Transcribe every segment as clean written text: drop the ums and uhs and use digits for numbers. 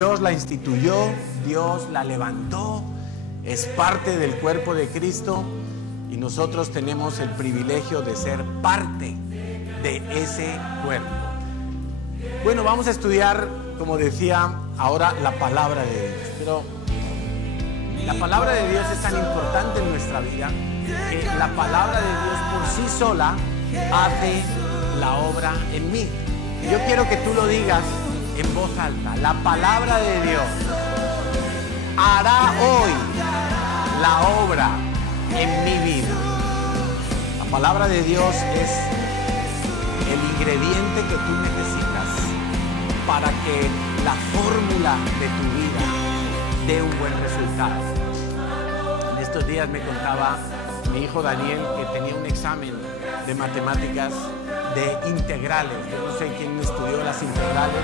Dios la instituyó, Dios la levantó, es parte del cuerpo de Cristo y nosotros tenemos el privilegio de ser parte de ese cuerpo. Bueno, vamos a estudiar, como decía, ahora la palabra de Dios. Pero la palabra de Dios es tan importante en nuestra vida que la palabra de Dios por sí sola hace la obra en mí. Y yo quiero que tú lo digas en voz alta. La palabra de Dios hará hoy la obra en mi vida. La palabra de Dios es el ingrediente que tú necesitas para que la fórmula de tu vida dé un buen resultado. En estos días me contaba mi hijo Daniel que tenía un examen de matemáticas de integrales. Yo no sé quién estudió las integrales,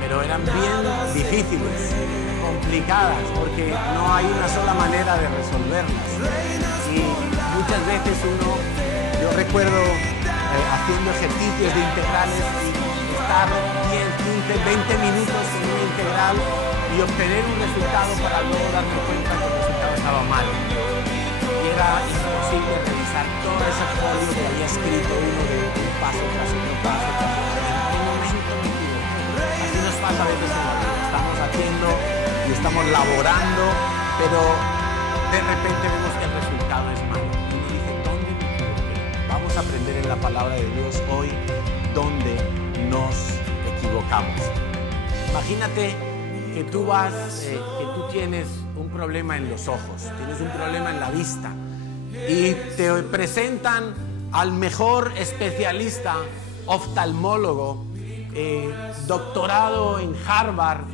pero eran bien difíciles, complicadas, porque no hay una sola manera de resolverlas. Y muchas veces yo recuerdo haciendo ejercicios de integrales y estar 10, 15, 20 minutos en una integral y obtener un resultado para luego darme cuenta que el resultado estaba mal. Y era imposible revisar todo ese folio que había escrito uno de un paso tras otro paso. ¿En qué momento me equivoqué? Así nos pasa a veces en la vida. Estamos haciendo y estamos laborando, pero de repente vemos que el resultado es malo. Y uno dice, ¿dónde me equivoqué? Vamos a aprender en la palabra de Dios hoy dónde nos equivocamos. Imagínate que tú tienes un problema en los ojos, tienes un problema en la vista y te presentan al mejor especialista, oftalmólogo, doctorado en Harvard,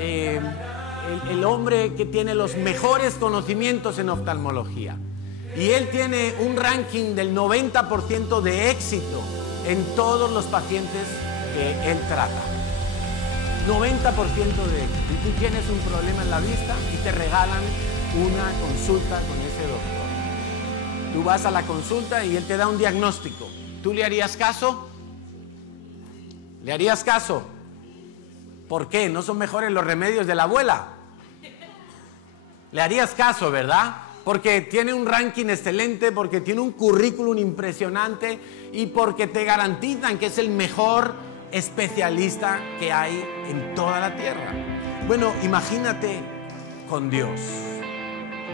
el hombre que tiene los mejores conocimientos en oftalmología. Y él tiene un ranking del 90% de éxito en todos los pacientes que él trata. 90% de éxito. Y tú tienes un problema en la vista y te regalan una consulta con ese doctor. Tú vas a la consulta y él te da un diagnóstico. ¿Tú le harías caso? ¿Le harías caso? ¿Por qué? ¿No son mejores los remedios de la abuela? Le harías caso, ¿verdad? Porque tiene un ranking excelente, porque tiene un currículum impresionante y porque te garantizan que es el mejor especialista que hay en toda la tierra. Bueno, imagínate con Dios.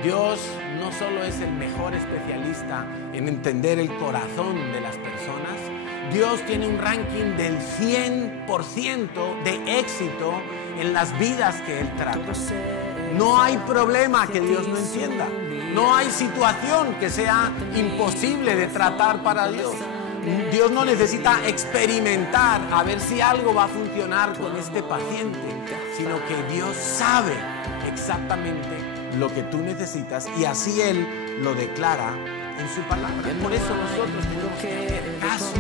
Dios no solo es el mejor especialista en entender el corazón de las personas, Dios tiene un ranking del 100% de éxito en las vidas que Él trata. No hay problema que Dios no entienda. No hay situación que sea imposible de tratar para Dios. Dios no necesita experimentar a ver si algo va a funcionar con este paciente, sino que Dios sabe exactamente lo que tú necesitas y así Él lo declara en su palabra. Por eso nosotros tenemos que hacer caso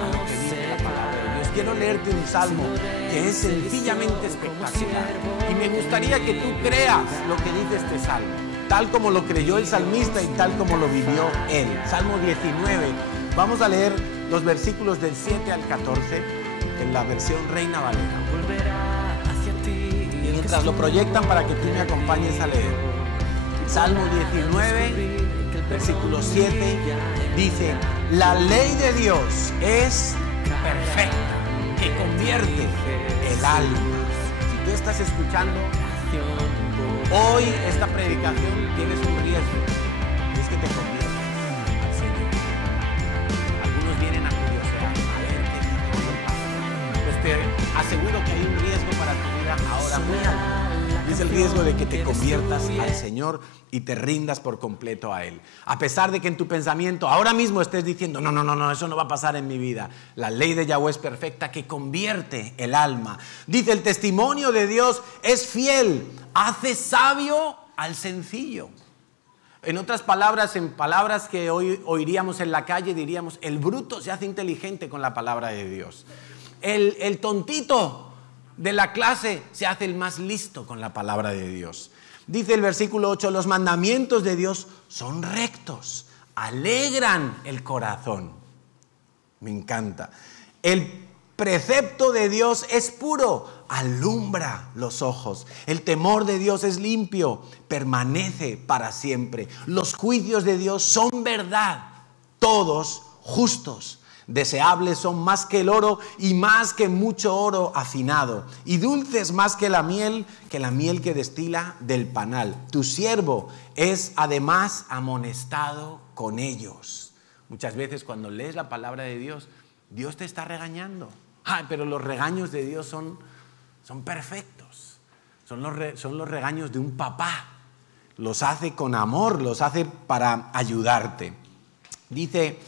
a lo que dice la palabra de Dios. Quiero leerte un salmo que es sencillamente espectacular y me gustaría que tú creas lo que dice este salmo, tal como lo creyó el salmista y tal como lo vivió él. Salmo 19. Vamos a leer los versículos del 7 al 14 en la versión Reina Valera. Y mientras lo proyectan para que tú me acompañes a leer. Salmo 19, versículo 7, dice: la ley de Dios es perfecta, que convierte el alma. Si tú estás escuchando hoy esta predicación, tienes un riesgo, es que te conviertas al Señor. Algunos vienen a curiosear, a ver qué pasa. Pues te aseguro que hay un riesgo para tu vida ahora muy alto. Es el riesgo de que te conviertas al Señor y te rindas por completo a Él. A pesar de que en tu pensamiento ahora mismo estés diciendo, no, eso no va a pasar en mi vida. La ley de Yahweh es perfecta, que convierte el alma. Dice, el testimonio de Dios es fiel, hace sabio al sencillo. En otras palabras, en palabras que hoy oiríamos en la calle, diríamos, el bruto se hace inteligente con la palabra de Dios. El tontito de la clase se hace el más listo con la palabra de Dios. Dice el versículo 8, los mandamientos de Dios son rectos, alegran el corazón. Me encanta. El precepto de Dios es puro, alumbra los ojos. El temor de Dios es limpio, permanece para siempre. Los juicios de Dios son verdad, todos justos. Deseables son más que el oro y más que mucho oro afinado, y dulces más que la miel que destila del panal. Tu siervo es además amonestado con ellos. Muchas veces cuando lees la palabra de Dios, Dios te está regañando. Pero los regaños de Dios son perfectos. Son los regaños de un papá. Los hace con amor, los hace para ayudarte. Dice: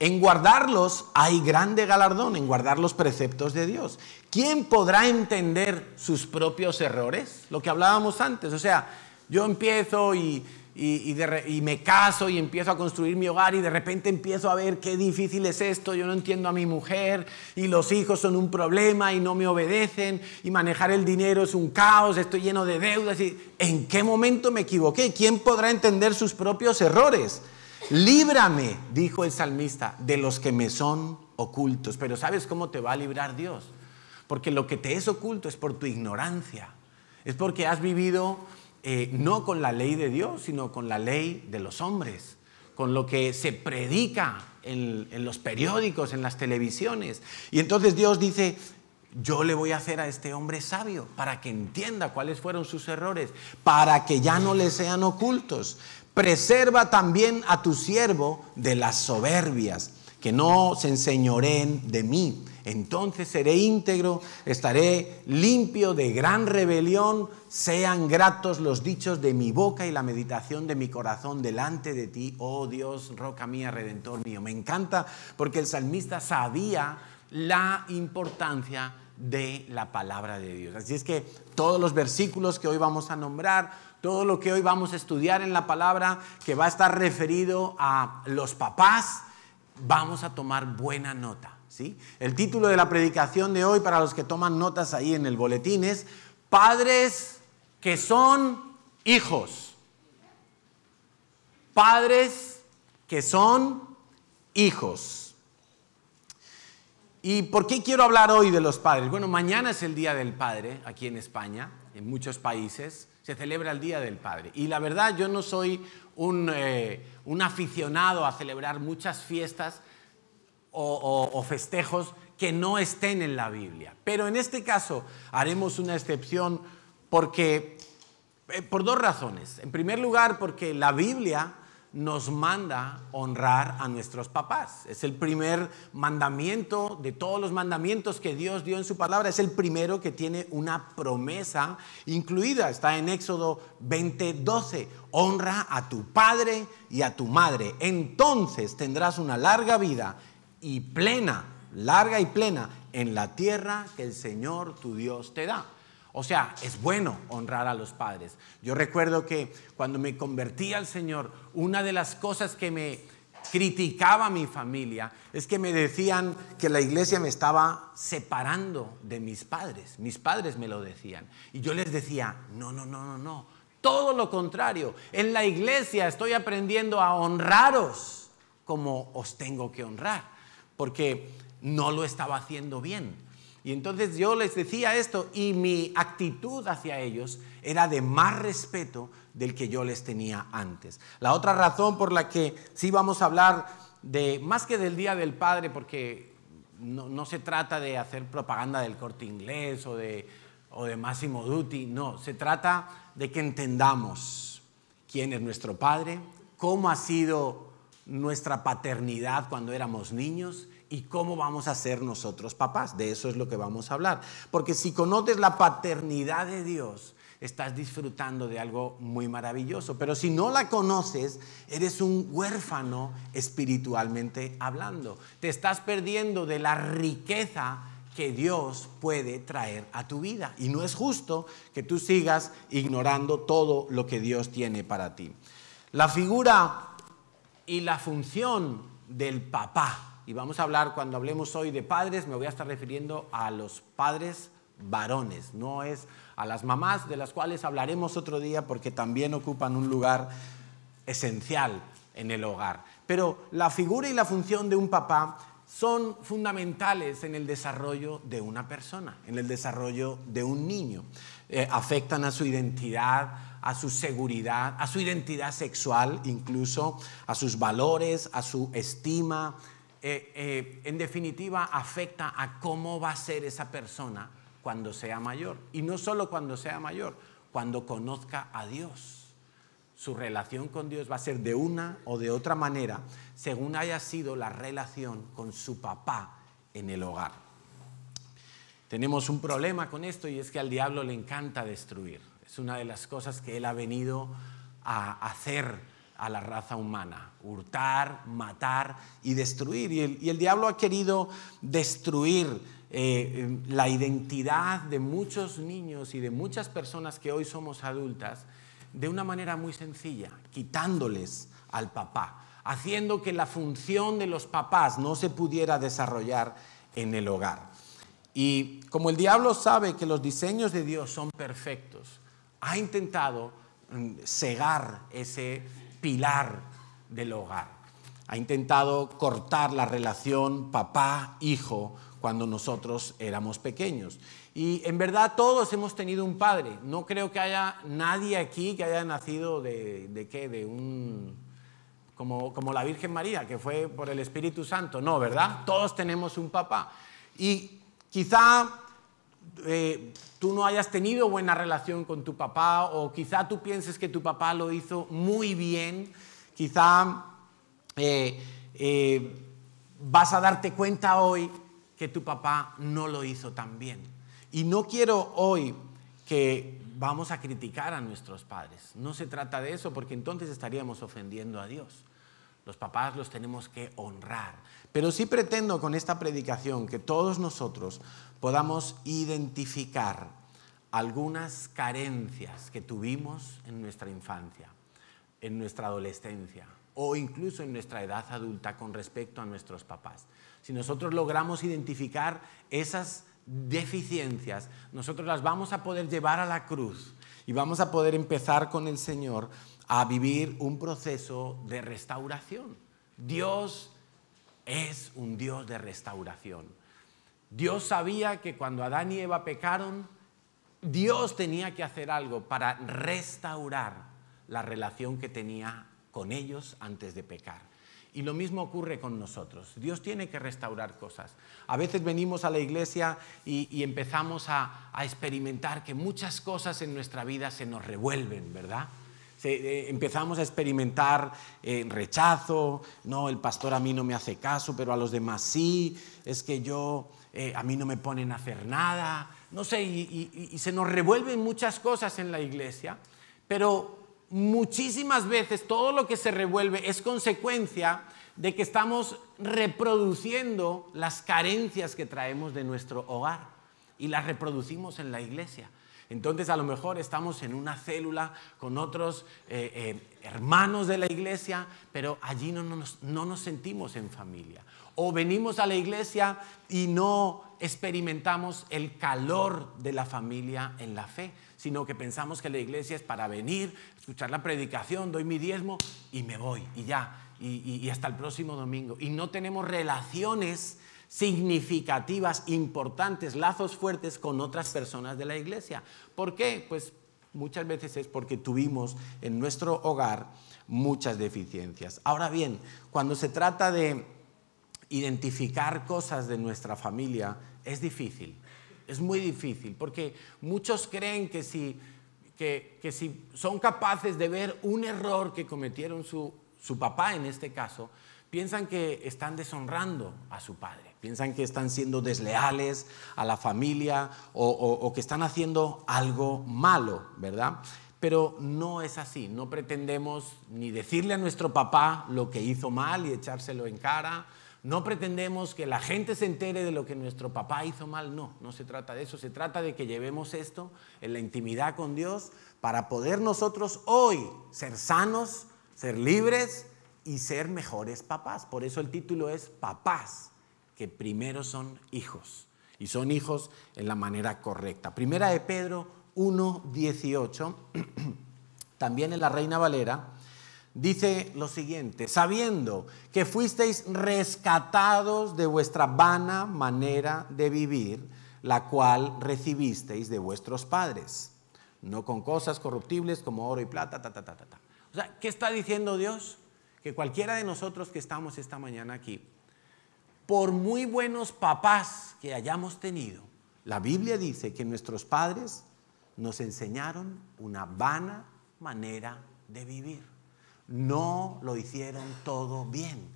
en guardarlos hay grande galardón, en guardar los preceptos de Dios. ¿Quién podrá entender sus propios errores? Lo que hablábamos antes. O sea, yo empiezo y me caso y empiezo a construir mi hogar y de repente empiezo a ver qué difícil es esto, yo no entiendo a mi mujer y los hijos son un problema y no me obedecen y manejar el dinero es un caos, estoy lleno de deudas. ¿En qué momento me equivoqué? ¿Quién podrá entender sus propios errores? Líbrame, dijo el salmista, de los que me son ocultos. Pero ¿sabes cómo te va a librar Dios? Porque lo que te es oculto es por tu ignorancia, es porque has vivido no con la ley de Dios, sino con la ley de los hombres, con lo que se predica en los periódicos, en las televisiones. Y entonces Dios dice: yo le voy a hacer a este hombre sabio para que entienda cuáles fueron sus errores, para que ya no le sean ocultos. Preserva también a tu siervo de las soberbias, que no se enseñoreen de mí. Entonces seré íntegro, estaré limpio de gran rebelión. Sean gratos los dichos de mi boca y la meditación de mi corazón delante de ti, oh Dios, roca mía, redentor mío. Me encanta porque el salmista sabía la importancia de la palabra de Dios. Así es que todos los versículos que hoy vamos a nombrar, todo lo que hoy vamos a estudiar en la palabra, que va a estar referido a los papás, vamos a tomar buena nota, ¿sí? El título de la predicación de hoy, para los que toman notas ahí en el boletín, es Padres que son hijos. Padres que son hijos. ¿Y por qué quiero hablar hoy de los padres? Bueno, mañana es el Día del Padre aquí en España, en muchos países se celebra el Día del Padre. Y la verdad, yo no soy un aficionado a celebrar muchas fiestas o festejos que no estén en la Biblia. Pero en este caso haremos una excepción porque, por dos razones. En primer lugar, porque la Biblia nos manda honrar a nuestros papás. Es el primer mandamiento de todos los mandamientos que Dios dio en su palabra. Es el primero que tiene una promesa incluida. Está en Éxodo 20:12. Honra a tu padre y a tu madre. Entonces tendrás una larga vida y plena, larga y plena, en la tierra que el Señor tu Dios te da. O sea, es bueno honrar a los padres. Yo recuerdo que cuando me convertí al Señor, una de las cosas que me criticaba mi familia es que me decían que la iglesia me estaba separando de mis padres. Mis padres me lo decían. Y yo les decía: no. Todo lo contrario. En la iglesia estoy aprendiendo a honraros como os tengo que honrar, porque no lo estaba haciendo bien. Y entonces yo les decía esto y mi actitud hacia ellos era de más respeto del que yo les tenía antes. La otra razón por la que sí vamos a hablar de, más que del Día del Padre, porque no se trata de hacer propaganda del Corte Inglés o de Massimo Dutti, no, se trata de que entendamos quién es nuestro padre, cómo ha sido nuestra paternidad cuando éramos niños y cómo vamos a ser nosotros papás. De eso es lo que vamos a hablar. Porque si conoces la paternidad de Dios, estás disfrutando de algo muy maravilloso. Pero si no la conoces, eres un huérfano espiritualmente hablando. Te estás perdiendo de la riqueza que Dios puede traer a tu vida. Y no es justo que tú sigas ignorando todo lo que Dios tiene para ti. La figura y la función del papá. Y vamos a hablar, cuando hablemos hoy de padres, me voy a estar refiriendo a los padres varones. No es a las mamás, de las cuales hablaremos otro día porque también ocupan un lugar esencial en el hogar. Pero la figura y la función de un papá son fundamentales en el desarrollo de una persona, en el desarrollo de un niño. Afectan a su identidad, a su seguridad, a su identidad sexual, incluso a sus valores, a su estima. En definitiva, afecta a cómo va a ser esa persona cuando sea mayor. Y no solo cuando sea mayor, cuando conozca a Dios. Su relación con Dios va a ser de una o de otra manera, según haya sido la relación con su papá en el hogar. Tenemos un problema con esto, y es que al diablo le encanta destruir. Es una de las cosas que él ha venido a hacer a la raza humana: hurtar, matar y destruir. Y el diablo ha querido destruir la identidad de muchos niños y de muchas personas que hoy somos adultas de una manera muy sencilla, quitándoles al papá, haciendo que la función de los papás no se pudiera desarrollar en el hogar. Y como el diablo sabe que los diseños de Dios son perfectos, ha intentado cegar ese pilar del hogar. Ha intentado cortar la relación papá-hijo cuando nosotros éramos pequeños. Y en verdad todos hemos tenido un padre. No creo que haya nadie aquí que haya nacido de un... Como la Virgen María, que fue por el Espíritu Santo. No, ¿verdad? Todos tenemos un papá. Y quizá tú no hayas tenido buena relación con tu papá, o quizá tú pienses que tu papá lo hizo muy bien. Quizá vas a darte cuenta hoy que tu papá no lo hizo tan bien. Y no quiero hoy que vamos a criticar a nuestros padres. No se trata de eso, porque entonces estaríamos ofendiendo a Dios. Los papás los tenemos que honrar. Pero sí pretendo con esta predicación que todos nosotros podamos identificar algunas carencias que tuvimos en nuestra infancia, en nuestra adolescencia o incluso en nuestra edad adulta con respecto a nuestros papás. Si nosotros logramos identificar esas deficiencias, nosotros las vamos a poder llevar a la cruz y vamos a poder empezar con el Señor a vivir un proceso de restauración. Dios es un Dios de restauración. Dios sabía que cuando Adán y Eva pecaron, Dios tenía que hacer algo para restaurar la relación que tenía con ellos antes de pecar. Y lo mismo ocurre con nosotros. Dios tiene que restaurar cosas. A veces venimos a la iglesia y empezamos a experimentar que muchas cosas en nuestra vida se nos revuelven, ¿verdad? Empezamos a experimentar rechazo. No, el pastor a mí no me hace caso, pero a los demás sí. Es que a mí no me ponen a hacer nada. No sé, y se nos revuelven muchas cosas en la iglesia, pero muchísimas veces todo lo que se revuelve es consecuencia de que estamos reproduciendo las carencias que traemos de nuestro hogar y las reproducimos en la iglesia. Entonces a lo mejor estamos en una célula con otros hermanos de la iglesia, pero allí no nos sentimos en familia. O venimos a la iglesia y no experimentamos el calor de la familia en la fe, sino que pensamos que la iglesia es para venir, escuchar la predicación, doy mi diezmo y me voy y ya, y hasta el próximo domingo. Y no tenemos relaciones significativas, importantes, lazos fuertes con otras personas de la iglesia. ¿Por qué? Pues muchas veces es porque tuvimos en nuestro hogar muchas deficiencias. Ahora bien, cuando se trata de identificar cosas de nuestra familia, es difícil. Es muy difícil, porque muchos creen que si son capaces de ver un error que cometieron su papá en este caso, piensan que están deshonrando a su padre, piensan que están siendo desleales a la familia o que están haciendo algo malo, ¿verdad? Pero no es así, no pretendemos ni decirle a nuestro papá lo que hizo mal y echárselo en cara. No pretendemos que la gente se entere de lo que nuestro papá hizo mal. No se trata de eso. Se trata de que llevemos esto en la intimidad con Dios para poder nosotros hoy ser sanos, ser libres y ser mejores papás. Por eso el título es Papás, que primero son hijos. Y son hijos en la manera correcta. Primera de Pedro 1:18, también en la Reina Valera, dice lo siguiente: sabiendo que fuisteis rescatados de vuestra vana manera de vivir, la cual recibisteis de vuestros padres, no con cosas corruptibles como oro y plata, O sea, ¿qué está diciendo Dios? Que cualquiera de nosotros que estamos esta mañana aquí, por muy buenos papás que hayamos tenido, la Biblia dice que nuestros padres nos enseñaron una vana manera de vivir. No lo hicieron todo bien.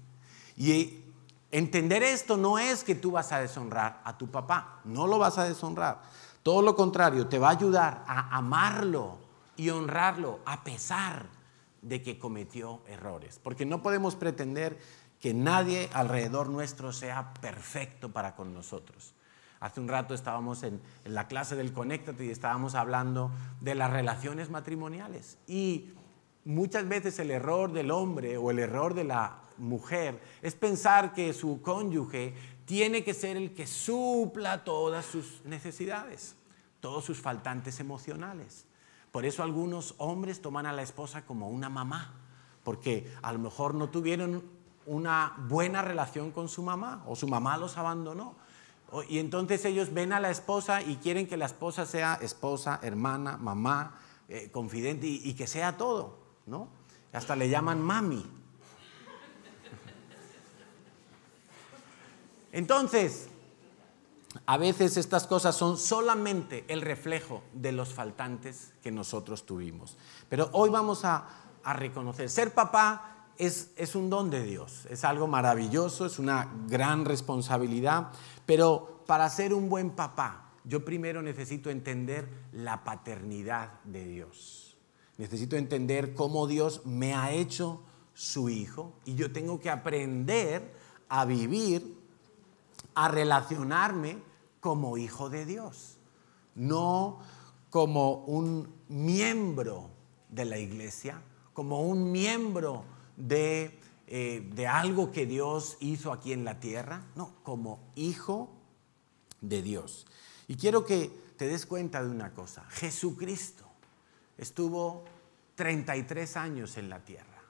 Y entender esto no es que tú vas a deshonrar a tu papá, no lo vas a deshonrar. Todo lo contrario, te va a ayudar a amarlo y honrarlo a pesar de que cometió errores. Porque no podemos pretender que nadie alrededor nuestro sea perfecto para con nosotros. Hace un rato estábamos en la clase del Conéctate y estábamos hablando de las relaciones matrimoniales. Y muchas veces el error del hombre o el error de la mujer es pensar que su cónyuge tiene que ser el que supla todas sus necesidades, todos sus faltantes emocionales. Por eso algunos hombres toman a la esposa como una mamá, porque a lo mejor no tuvieron una buena relación con su mamá o su mamá los abandonó. Y entonces ellos ven a la esposa y quieren que la esposa sea esposa, hermana, mamá, confidente y que sea todo, ¿no? Hasta le llaman mami. Entonces, a veces estas cosas son solamente el reflejo de los faltantes que nosotros tuvimos. Pero hoy vamos a reconocer, ser papá es un don de Dios, es algo maravilloso, es una gran responsabilidad, pero para ser un buen papá, yo primero necesito entender la paternidad de Dios. Necesito entender cómo Dios me ha hecho su hijo y yo tengo que aprender a vivir, a relacionarme como hijo de Dios, no como un miembro de la iglesia, como un miembro de algo que Dios hizo aquí en la tierra, no, como hijo de Dios. Y quiero que te des cuenta de una cosa: Jesucristo estuvo 33 años en la tierra.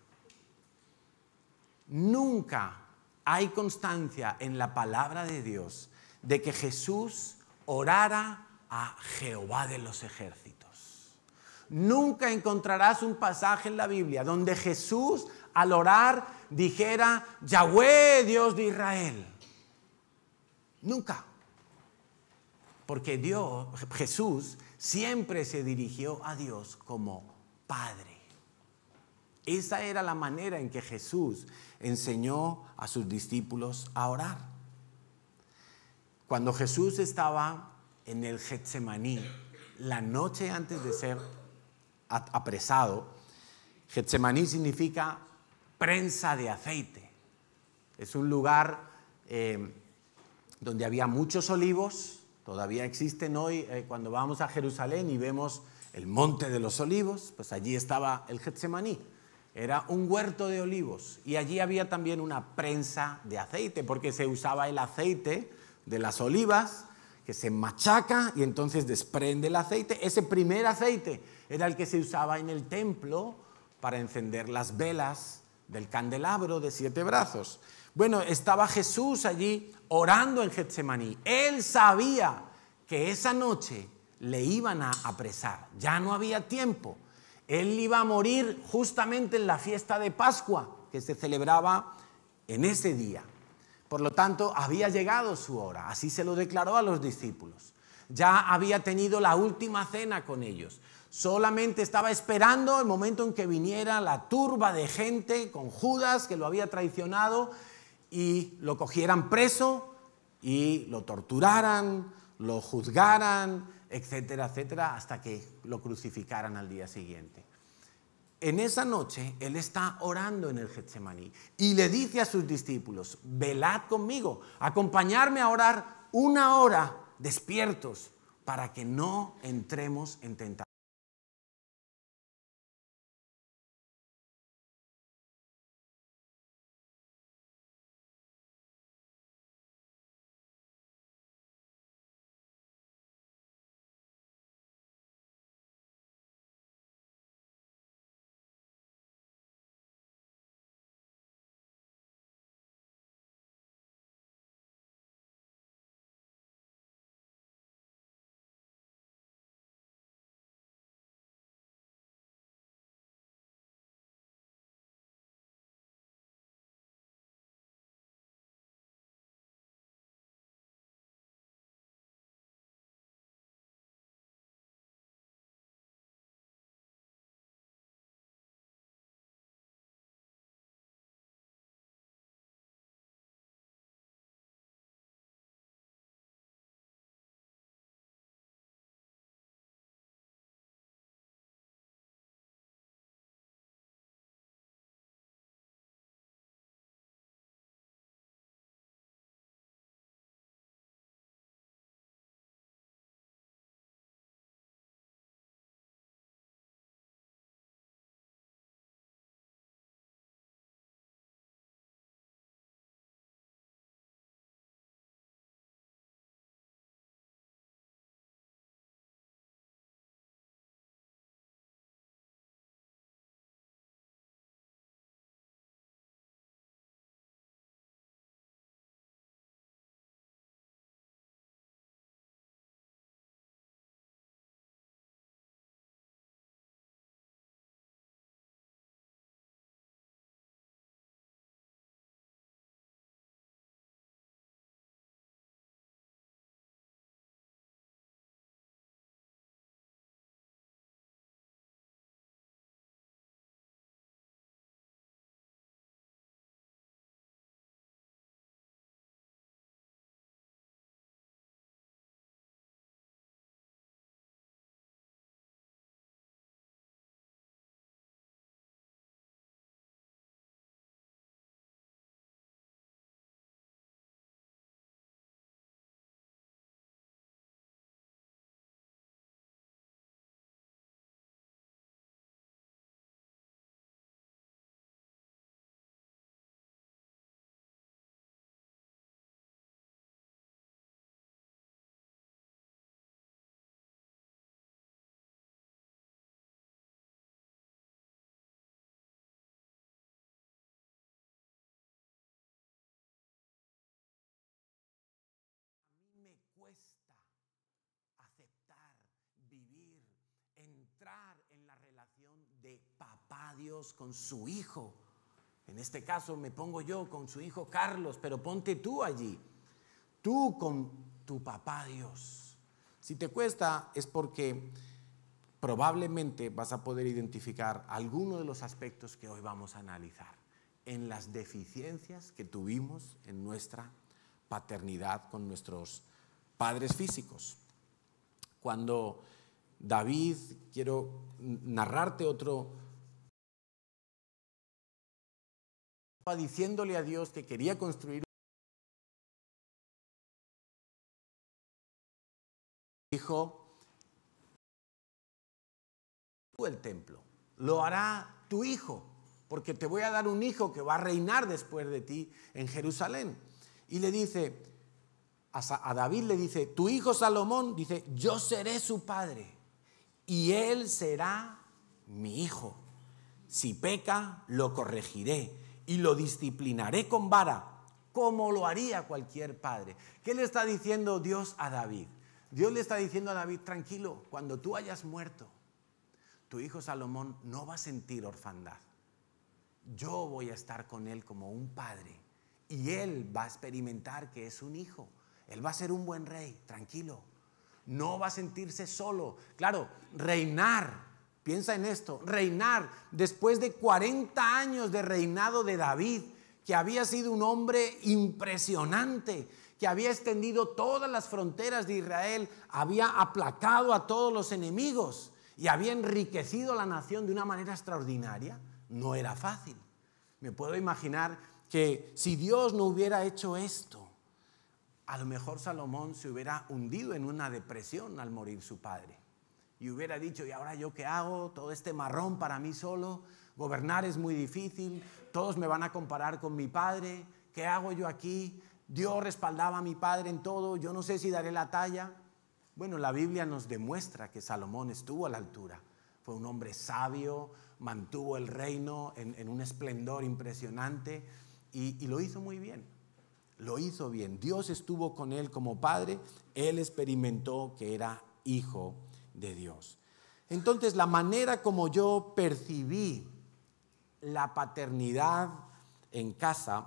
Nunca hay constancia en la palabra de Dios de que Jesús orara a Jehová de los ejércitos. Nunca encontrarás un pasaje en la Biblia donde Jesús al orar dijera Yahweh, Dios de Israel. Nunca. Porque Jesús siempre se dirigió a Dios como Padre. Esa era la manera en que Jesús enseñó a sus discípulos a orar. Cuando Jesús estaba en el Getsemaní, la noche antes de ser apresado, Getsemaní significa prensa de aceite. Es un lugar donde había muchos olivos, todavía existen hoy cuando vamos a Jerusalén y vemos el Monte de los Olivos, pues allí estaba el Getsemaní. Era un huerto de olivos y allí había también una prensa de aceite, porque se usaba el aceite de las olivas que se machaca y entonces desprende el aceite. Ese primer aceite era el que se usaba en el templo para encender las velas del candelabro de 7 brazos. Bueno, estaba Jesús allí orando en Getsemaní. Él sabía que esa noche le iban a apresar, ya no había tiempo. Él iba a morir justamente en la fiesta de Pascua que se celebraba en ese día. Por lo tanto, había llegado su hora, así se lo declaró a los discípulos. Ya había tenido la última cena con ellos. Solamente estaba esperando el momento en que viniera la turba de gente con Judas, que lo había traicionado, y lo cogieran preso y lo torturaran, lo juzgaran, etcétera, etcétera, hasta que lo crucificaran al día siguiente. En esa noche, Él está orando en el Getsemaní y le dice a sus discípulos, velad conmigo, acompañarme a orar 1 hora despiertos para que no entremos en tentación. Dios con su hijo. En este caso me pongo yo con su hijo Carlos, pero ponte tú allí. Tú con tu papá Dios. Si te cuesta es porque probablemente vas a poder identificar algunos de los aspectos que hoy vamos a analizar en las deficiencias que tuvimos en nuestra paternidad con nuestros padres físicos. Cuando David, quiero narrarte otro, diciéndole a Dios que quería construir dijo, el templo, lo hará tu hijo, porque te voy a dar un hijo que va a reinar después de ti en Jerusalén. Y le dice, a David le dice, tu hijo Salomón, dice, yo seré su padre y él será mi hijo. Si peca, lo corregiré y lo disciplinaré con vara, como lo haría cualquier padre. ¿Qué le está diciendo Dios a David? Dios le está diciendo a David, tranquilo, cuando tú hayas muerto, tu hijo Salomón no va a sentir orfandad. Yo voy a estar con él como un padre y él va a experimentar que es un hijo. Él va a ser un buen rey, tranquilo. No va a sentirse solo. Claro, reinar, piensa en esto, reinar después de 40 años de reinado de David, que había sido un hombre impresionante, que había extendido todas las fronteras de Israel, había aplacado a todos los enemigos y había enriquecido la nación de una manera extraordinaria. No era fácil. Me puedo imaginar que si Dios no hubiera hecho esto, a lo mejor Salomón se hubiera hundido en una depresión al morir su padre. Y hubiera dicho, ¿y ahora yo qué hago? Todo este marrón para mí solo, gobernar es muy difícil, todos me van a comparar con mi padre, ¿qué hago yo aquí? Dios respaldaba a mi padre en todo, yo no sé si daré la talla. Bueno, la Biblia nos demuestra que Salomón estuvo a la altura. Fue un hombre sabio, mantuvo el reino en un esplendor impresionante y lo hizo muy bien. Lo hizo bien. Dios estuvo con él como padre. Él experimentó que era hijo de Dios. Entonces, la manera como yo percibí la paternidad en casa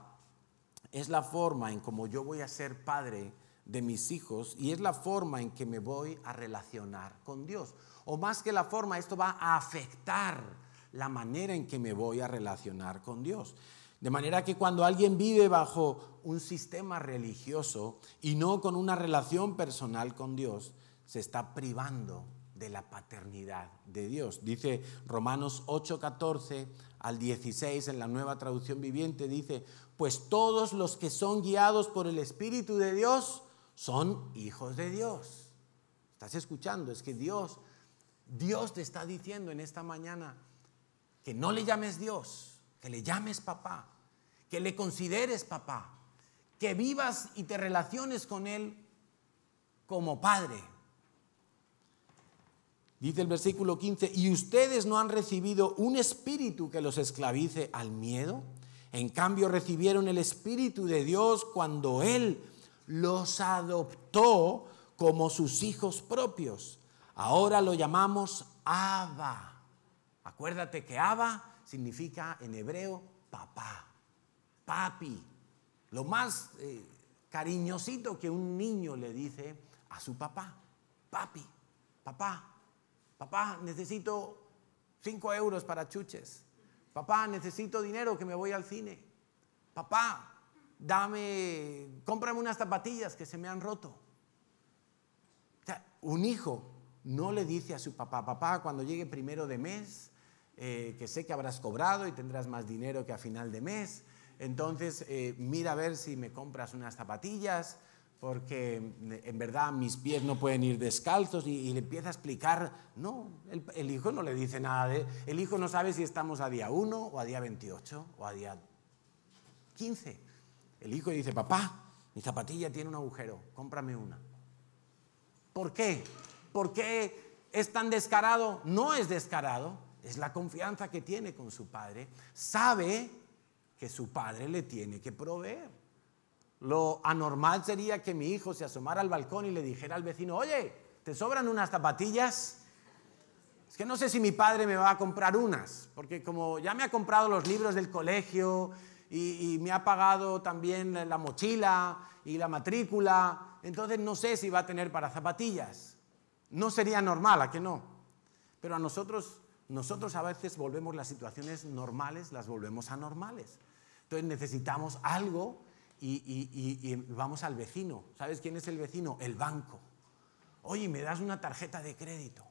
es la forma en como yo voy a ser padre de mis hijos y es la forma en que me voy a relacionar con Dios. O más que la forma, esto va a afectar la manera en que me voy a relacionar con Dios. De manera que cuando alguien vive bajo un sistema religioso y no con una relación personal con Dios, se está privando de la paternidad de Dios. Dice Romanos 8:14 al 16 en la Nueva Traducción Viviente, dice, pues todos los que son guiados por el Espíritu de Dios son hijos de Dios. ¿Estás escuchando? Es que Dios te está diciendo en esta mañana que no le llames Dios, que le llames papá, que le consideres papá, que vivas y te relaciones con Él como padre. Dice el versículo 15, ¿y ustedes no han recibido un espíritu que los esclavice al miedo? En cambio recibieron el Espíritu de Dios cuando Él los adoptó como sus hijos propios. Ahora lo llamamos Abba. Acuérdate que Abba significa en hebreo papá, papi. Lo más cariñosito que un niño le dice a su papá. Papi, papá. Papá, necesito 5 euros para chuches. Papá, necesito dinero que me voy al cine. Papá, cómprame unas zapatillas que se me han roto. O sea, un hijo no le dice a su papá, papá, cuando llegue primero de mes, que sé que habrás cobrado y tendrás más dinero que a final de mes, entonces mira a ver si me compras unas zapatillas, porque en verdad mis pies no pueden ir descalzos y le empieza a explicar. No, el hijo no le dice nada. El hijo no sabe si estamos a día 1 o a día 28 o a día 15. El hijo dice, papá, mi zapatilla tiene un agujero, cómprame una. ¿Por qué? ¿Por qué es tan descarado? No es descarado, es la confianza que tiene con su padre. Sabe que su padre le tiene que proveer. Lo anormal sería que mi hijo se asomara al balcón y le dijera al vecino, oye, ¿te sobran unas zapatillas? es que no sé si mi padre me va a comprar unas, porque como ya me ha comprado los libros del colegio y me ha pagado también la mochila y la matrícula, entonces no sé si va a tener para zapatillas. No sería normal, ¿a que no? Pero a nosotros a veces volvemos las situaciones normales, las volvemos anormales. Entonces necesitamos algo y vamos al vecino. ¿Sabes quién es el vecino? El banco. Oye, ¿me das una tarjeta de crédito?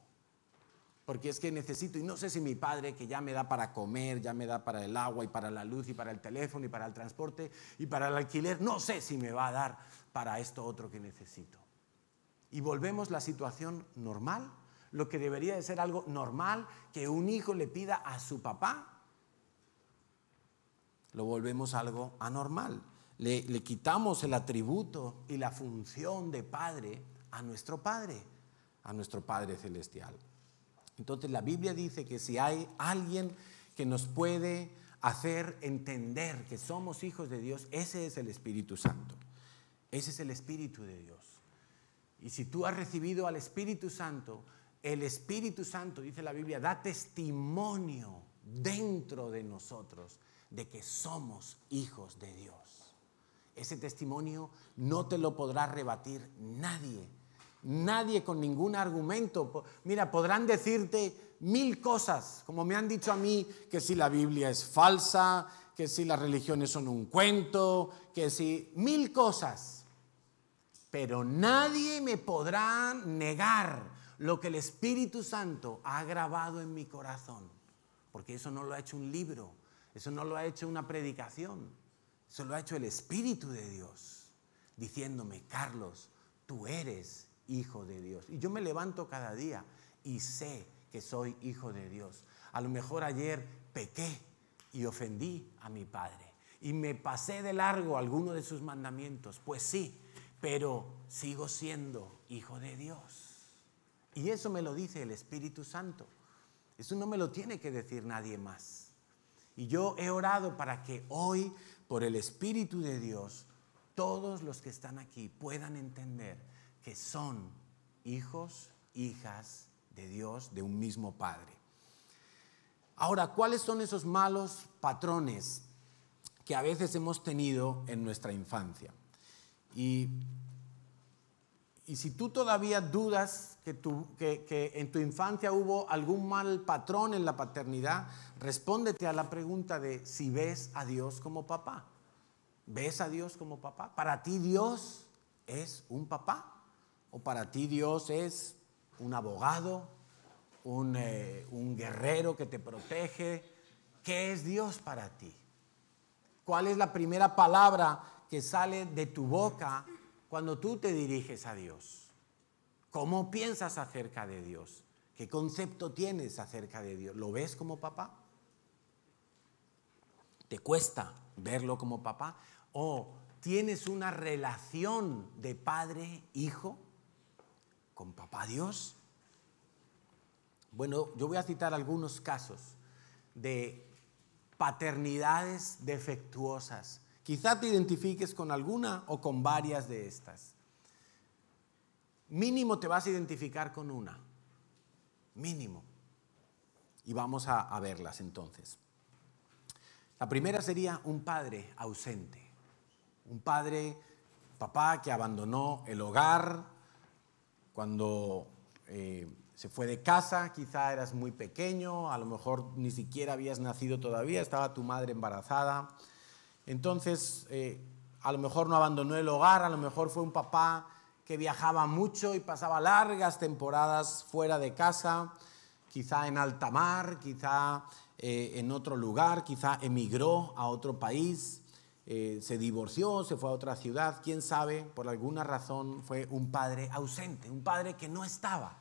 Porque es que necesito, y no sé si mi padre, que ya me da para comer, ya me da para el agua y para la luz y para el teléfono y para el transporte y para el alquiler, no sé si me va a dar para esto otro que necesito. Y volvemos la situación normal, lo que debería de ser algo normal, que un hijo le pida a su papá, lo volvemos algo anormal. Le quitamos el atributo y la función de padre a nuestro Padre Celestial. Entonces la Biblia dice que si hay alguien que nos puede hacer entender que somos hijos de Dios, ese es el Espíritu Santo. Ese es el Espíritu de Dios. Y si tú has recibido al Espíritu Santo, el Espíritu Santo, dice la Biblia, da testimonio dentro de nosotros de que somos hijos de Dios. Ese testimonio no te lo podrá rebatir nadie. Nadie con ningún argumento. Mira, podrán decirte 1000 cosas, como me han dicho a mí, que si la Biblia es falsa, que si las religiones son un cuento, que si 1000 cosas. Pero nadie me podrá negar lo que el Espíritu Santo ha grabado en mi corazón. Porque eso no lo ha hecho un libro, eso no lo ha hecho una predicación, eso lo ha hecho el Espíritu de Dios, diciéndome, Carlos, tú eres hijo de Dios. Y yo me levanto cada día y sé que soy hijo de Dios. A lo mejor ayer pequé y ofendí a mi padre y me pasé de largo alguno de sus mandamientos. Pues sí, pero sigo siendo hijo de Dios. Y eso me lo dice el Espíritu Santo. Eso no me lo tiene que decir nadie más. Y yo he orado para que hoy, por el Espíritu de Dios, todos los que están aquí puedan entender que son hijos, hijas de Dios, de un mismo Padre. Ahora, ¿cuáles son esos malos patrones que a veces hemos tenido en nuestra infancia? Y si tú todavía dudas que en tu infancia hubo algún mal patrón en la paternidad, respóndete a la pregunta de si ves a Dios como papá. ¿Ves a Dios como papá? ¿Para ti Dios es un papá? ¿O para ti Dios es un abogado, un guerrero que te protege? ¿Qué es Dios para ti? ¿Cuál es la primera palabra que sale de tu boca cuando tú te diriges a Dios? ¿Cómo piensas acerca de Dios? ¿Qué concepto tienes acerca de Dios? ¿Lo ves como papá? ¿Te cuesta verlo como papá? ¿O tienes una relación de padre-hijo con papá Dios? Bueno, yo voy a citar algunos casos de paternidades defectuosas. Quizá te identifiques con alguna o con varias de estas. Mínimo te vas a identificar con una. Mínimo. Y vamos a verlas entonces. La primera sería un padre ausente. Un papá que abandonó el hogar cuando se fue de casa. Quizá eras muy pequeño, a lo mejor ni siquiera habías nacido todavía, estaba tu madre embarazada. Entonces, a lo mejor no abandonó el hogar, a lo mejor fue un papá que viajaba mucho y pasaba largas temporadas fuera de casa, quizá en alta mar, quizá en otro lugar, quizá emigró a otro país, se divorció, se fue a otra ciudad, quién sabe, por alguna razón fue un padre ausente, un padre que no estaba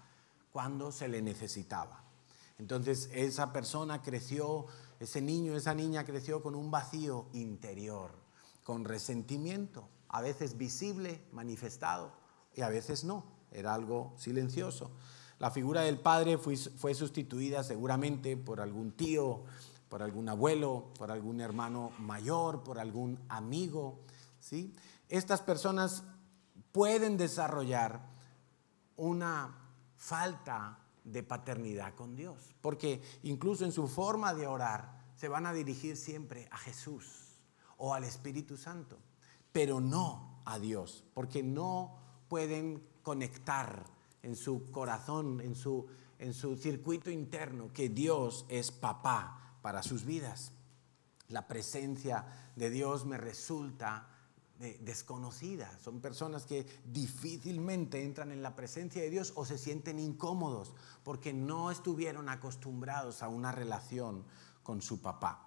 cuando se le necesitaba. Entonces esa persona creció, ese niño, esa niña creció con un vacío interior, con resentimiento, a veces visible, manifestado, y a veces no, era algo silencioso. La figura del padre fue sustituida seguramente por algún tío, por algún abuelo, por algún hermano mayor, por algún amigo, ¿sí? Estas personas pueden desarrollar una falta de paternidad con Dios, porque incluso en su forma de orar se van a dirigir siempre a Jesús o al Espíritu Santo, pero no a Dios, porque no pueden conectar en su corazón, en su circuito interno, que Dios es papá para sus vidas. La presencia de Dios me resulta desconocida. Son personas que difícilmente entran en la presencia de Dios o se sienten incómodos porque no estuvieron acostumbrados a una relación con su papá.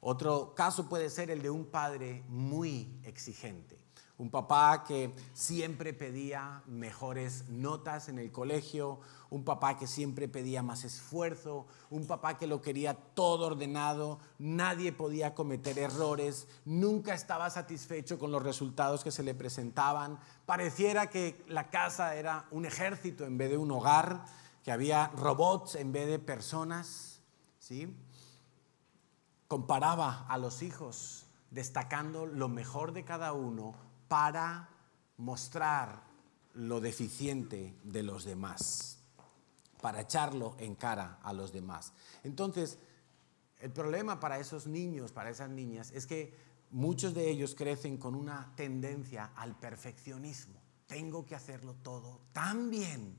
Otro caso puede ser el de un padre muy exigente. Un papá que siempre pedía mejores notas en el colegio, un papá que siempre pedía más esfuerzo, un papá que lo quería todo ordenado, nadie podía cometer errores, nunca estaba satisfecho con los resultados que se le presentaban. Pareciera que la casa era un ejército en vez de un hogar, que había robots en vez de personas, ¿sí? Comparaba a los hijos, destacando lo mejor de cada uno para mostrar lo deficiente de los demás, para echarlo en cara a los demás. Entonces, el problema para esos niños, para esas niñas, es que muchos de ellos crecen con una tendencia al perfeccionismo. Tengo que hacerlo todo tan bien,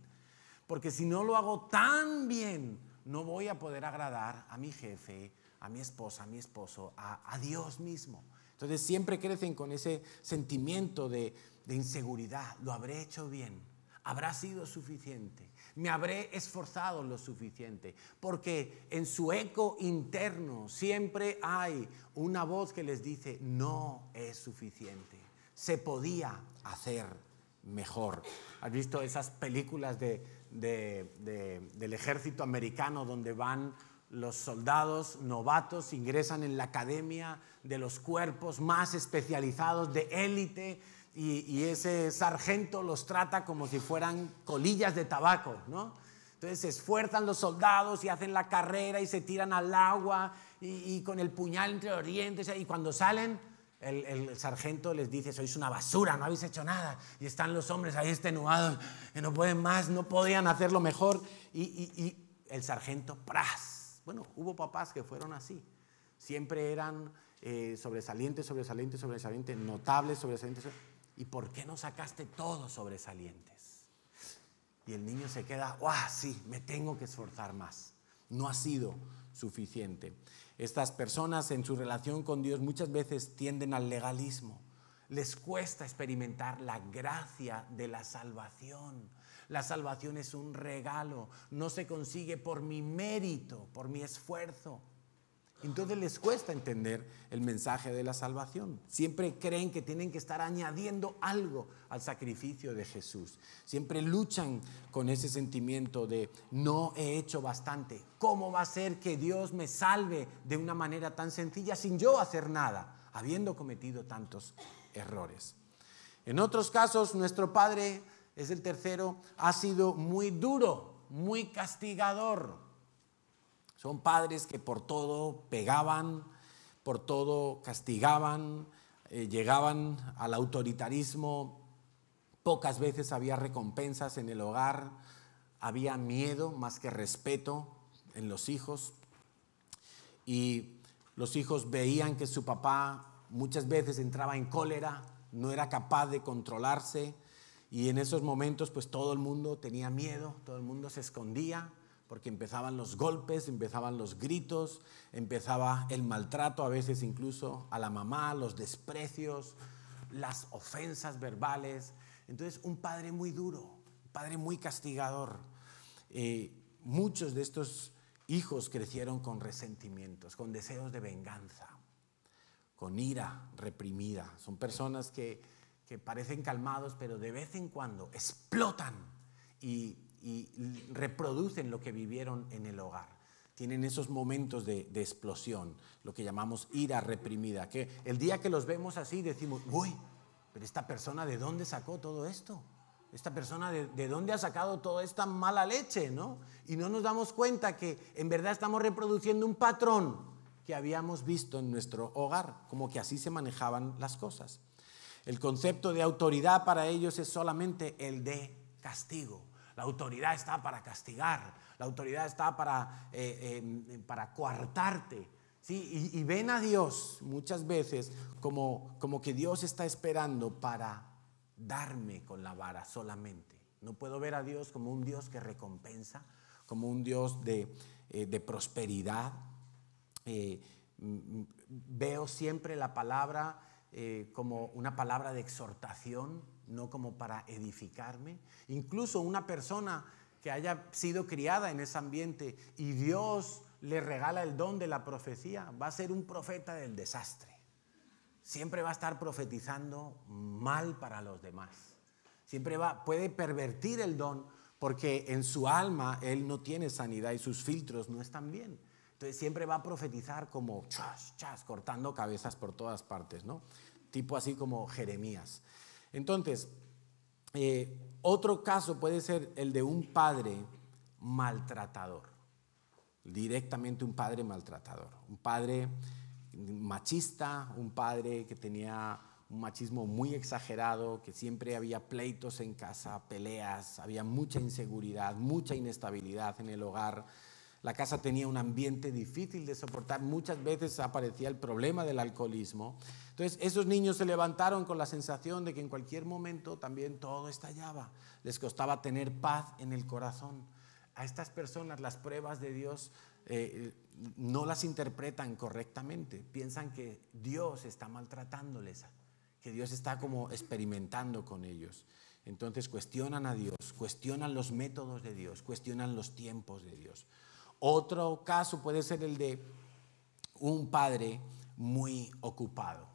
porque si no lo hago tan bien, no voy a poder agradar a mi jefe, a mi esposa, a mi esposo, a Dios mismo. Entonces siempre crecen con ese sentimiento de inseguridad. ¿Lo habré hecho bien? ¿Habrá sido suficiente? ¿Me habré esforzado lo suficiente? Porque en su eco interno siempre hay una voz que les dice: no es suficiente, se podía hacer mejor. ¿Has visto esas películas del ejército americano donde van los soldados novatos, ingresan en la academia de los cuerpos más especializados de élite y ese sargento los trata como si fueran colillas de tabaco, ¿no? Entonces se esfuerzan los soldados y hacen la carrera y se tiran al agua y con el puñal entre los dientes, y cuando salen el sargento les dice: sois una basura, no habéis hecho nada. Y están los hombres ahí extenuados, que no pueden más, no podían hacerlo mejor. Y el sargento, ¡pras! Bueno, hubo papás que fueron así. Siempre eran sobresalientes, notables, sobresalientes. ¿Y por qué no sacaste todos sobresalientes? Y el niño se queda: ¡guau! Sí, me tengo que esforzar más. No ha sido suficiente. Estas personas en su relación con Dios muchas veces tienden al legalismo. Les cuesta experimentar la gracia de la salvación. La salvación es un regalo, no se consigue por mi mérito, por mi esfuerzo. Entonces les cuesta entender el mensaje de la salvación. Siempre creen que tienen que estar añadiendo algo al sacrificio de Jesús. Siempre luchan con ese sentimiento de: no he hecho bastante. ¿Cómo va a ser que Dios me salve de una manera tan sencilla sin yo hacer nada, habiendo cometido tantos errores? En otros casos, nuestro Padre, es el tercero, ha sido muy duro, muy castigador. Son padres que por todo pegaban, por todo castigaban, llegaban al autoritarismo. Pocas veces había recompensas en el hogar, había miedo más que respeto en los hijos. Y los hijos veían que su papá muchas veces entraba en cólera, no era capaz de controlarse, y en esos momentos pues todo el mundo tenía miedo, todo el mundo se escondía, porque empezaban los golpes, empezaban los gritos, empezaba el maltrato, a veces incluso a la mamá, los desprecios, las ofensas verbales. Entonces, un padre muy duro, un padre muy castigador. Muchos de estos hijos crecieron con resentimientos, con deseos de venganza, con ira reprimida. Son personas que parecen calmados, pero de vez en cuando explotan y reproducen lo que vivieron en el hogar. Tienen esos momentos de explosión, lo que llamamos ira reprimida, que el día que los vemos así decimos: uy, pero esta persona, ¿de dónde sacó todo esto? Esta persona, ¿de dónde ha sacado toda esta mala leche, ¿no? Y no nos damos cuenta que en verdad estamos reproduciendo un patrón que habíamos visto en nuestro hogar, como que así se manejaban las cosas. El concepto de autoridad para ellos es solamente el de castigo. La autoridad está para castigar, la autoridad está para coartarte. ¿Sí? Y ven a Dios muchas veces como que Dios está esperando para darme con la vara solamente. No puedo ver a Dios como un Dios que recompensa, como un Dios de prosperidad. Veo siempre la palabra como una palabra de exhortación, no como para edificarme. Incluso una persona que haya sido criada en ese ambiente y Dios le regala el don de la profecía, va a ser un profeta del desastre. Siempre va a estar profetizando mal para los demás. Siempre puede pervertir el don porque en su alma él no tiene sanidad y sus filtros no están bien. Entonces siempre va a profetizar como chas, chas, cortando cabezas por todas partes, ¿no? Tipo así como Jeremías. Entonces, otro caso puede ser el de un padre maltratador. Directamente un padre maltratador. Un padre machista, un padre que tenía un machismo muy exagerado, que siempre había pleitos en casa, peleas, había mucha inseguridad, mucha inestabilidad en el hogar. La casa tenía un ambiente difícil de soportar, muchas veces aparecía el problema del alcoholismo. Entonces esos niños se levantaron con la sensación de que en cualquier momento también todo estallaba, les costaba tener paz en el corazón. A estas personas las pruebas de Dios no las interpretan correctamente, piensan que Dios está maltratándoles, que Dios está como experimentando con ellos. Entonces cuestionan a Dios, cuestionan los métodos de Dios, cuestionan los tiempos de Dios. Otro caso puede ser el de un padre muy ocupado.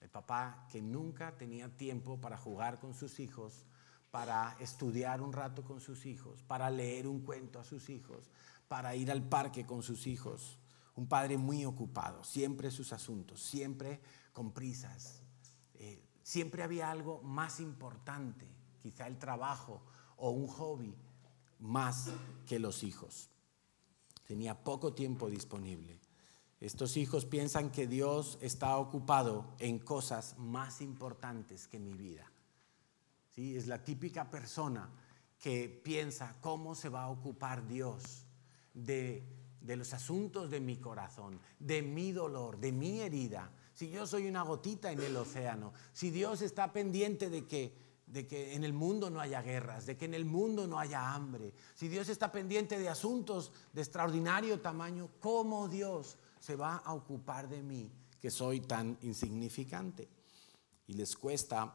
El papá que nunca tenía tiempo para jugar con sus hijos, para estudiar un rato con sus hijos, para leer un cuento a sus hijos, para ir al parque con sus hijos. Un padre muy ocupado, siempre sus asuntos, siempre con prisas. Siempre había algo más importante, quizá el trabajo o un hobby, más que los hijos. Tenía poco tiempo disponible. Estos hijos piensan que Dios está ocupado en cosas más importantes que mi vida. ¿Sí? Es la típica persona que piensa cómo se va a ocupar Dios de los asuntos de mi corazón, de mi dolor, de mi herida. Si yo soy una gotita en el océano, si Dios está pendiente de que en el mundo no haya guerras, de que en el mundo no haya hambre, si Dios está pendiente de asuntos de extraordinario tamaño, ¿cómo Dios se va a ocupar de mí, que soy tan insignificante? Y les cuesta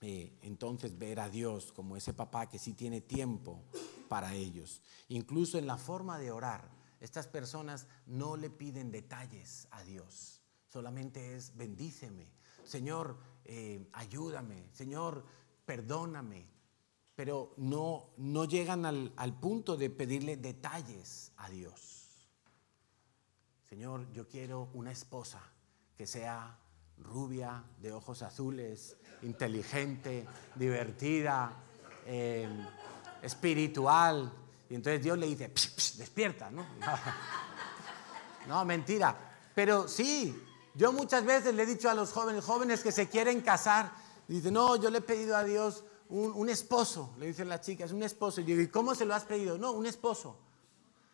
entonces ver a Dios como ese papá que sí tiene tiempo para ellos. Incluso en la forma de orar, estas personas no le piden detalles a Dios, solamente es bendíceme, Señor, ayúdame, Señor, perdóname, pero no llegan al punto de pedirle detalles a Dios. Señor, yo quiero una esposa que sea rubia, de ojos azules, inteligente, divertida, espiritual. Y entonces Dios le dice, psh, psh, despierta, ¿no? No, mentira. Pero sí, yo muchas veces le he dicho a los jóvenes que se quieren casar, dice, no, yo le he pedido a Dios un esposo, le dicen las chicas, un esposo. Y digo, ¿y cómo se lo has pedido? No, un esposo.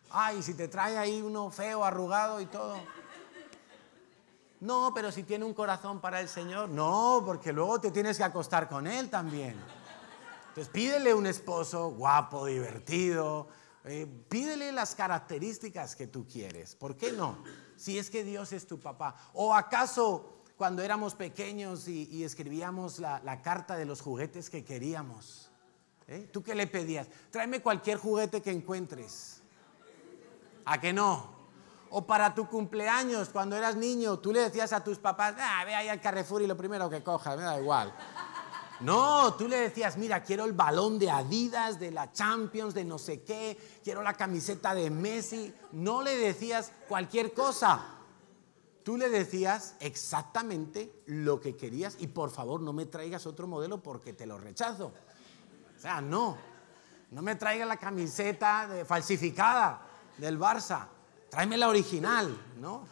Ay, si te trae ahí uno feo, arrugado y todo. No, pero si tiene un corazón para el Señor. No, porque luego te tienes que acostar con él también. Entonces pídele un esposo guapo, divertido, pídele las características que tú quieres. ¿Por qué no? Si es que Dios es tu papá. ¿O acaso cuando éramos pequeños y escribíamos la carta de los juguetes que queríamos? ¿Tú qué le pedías? Tráeme cualquier juguete que encuentres. ¿A que no? O para tu cumpleaños, cuando eras niño, tú le decías a tus papás, ve ahí al Carrefour y lo primero que cojas, me da igual. No, tú le decías, mira, quiero el balón de Adidas, de la Champions, de no sé qué, quiero la camiseta de Messi. No le decías cualquier cosa. Tú le decías exactamente lo que querías y por favor no me traigas otro modelo porque te lo rechazo. O sea, no me traigas la camiseta falsificada del Barça. Tráeme la original, ¿no?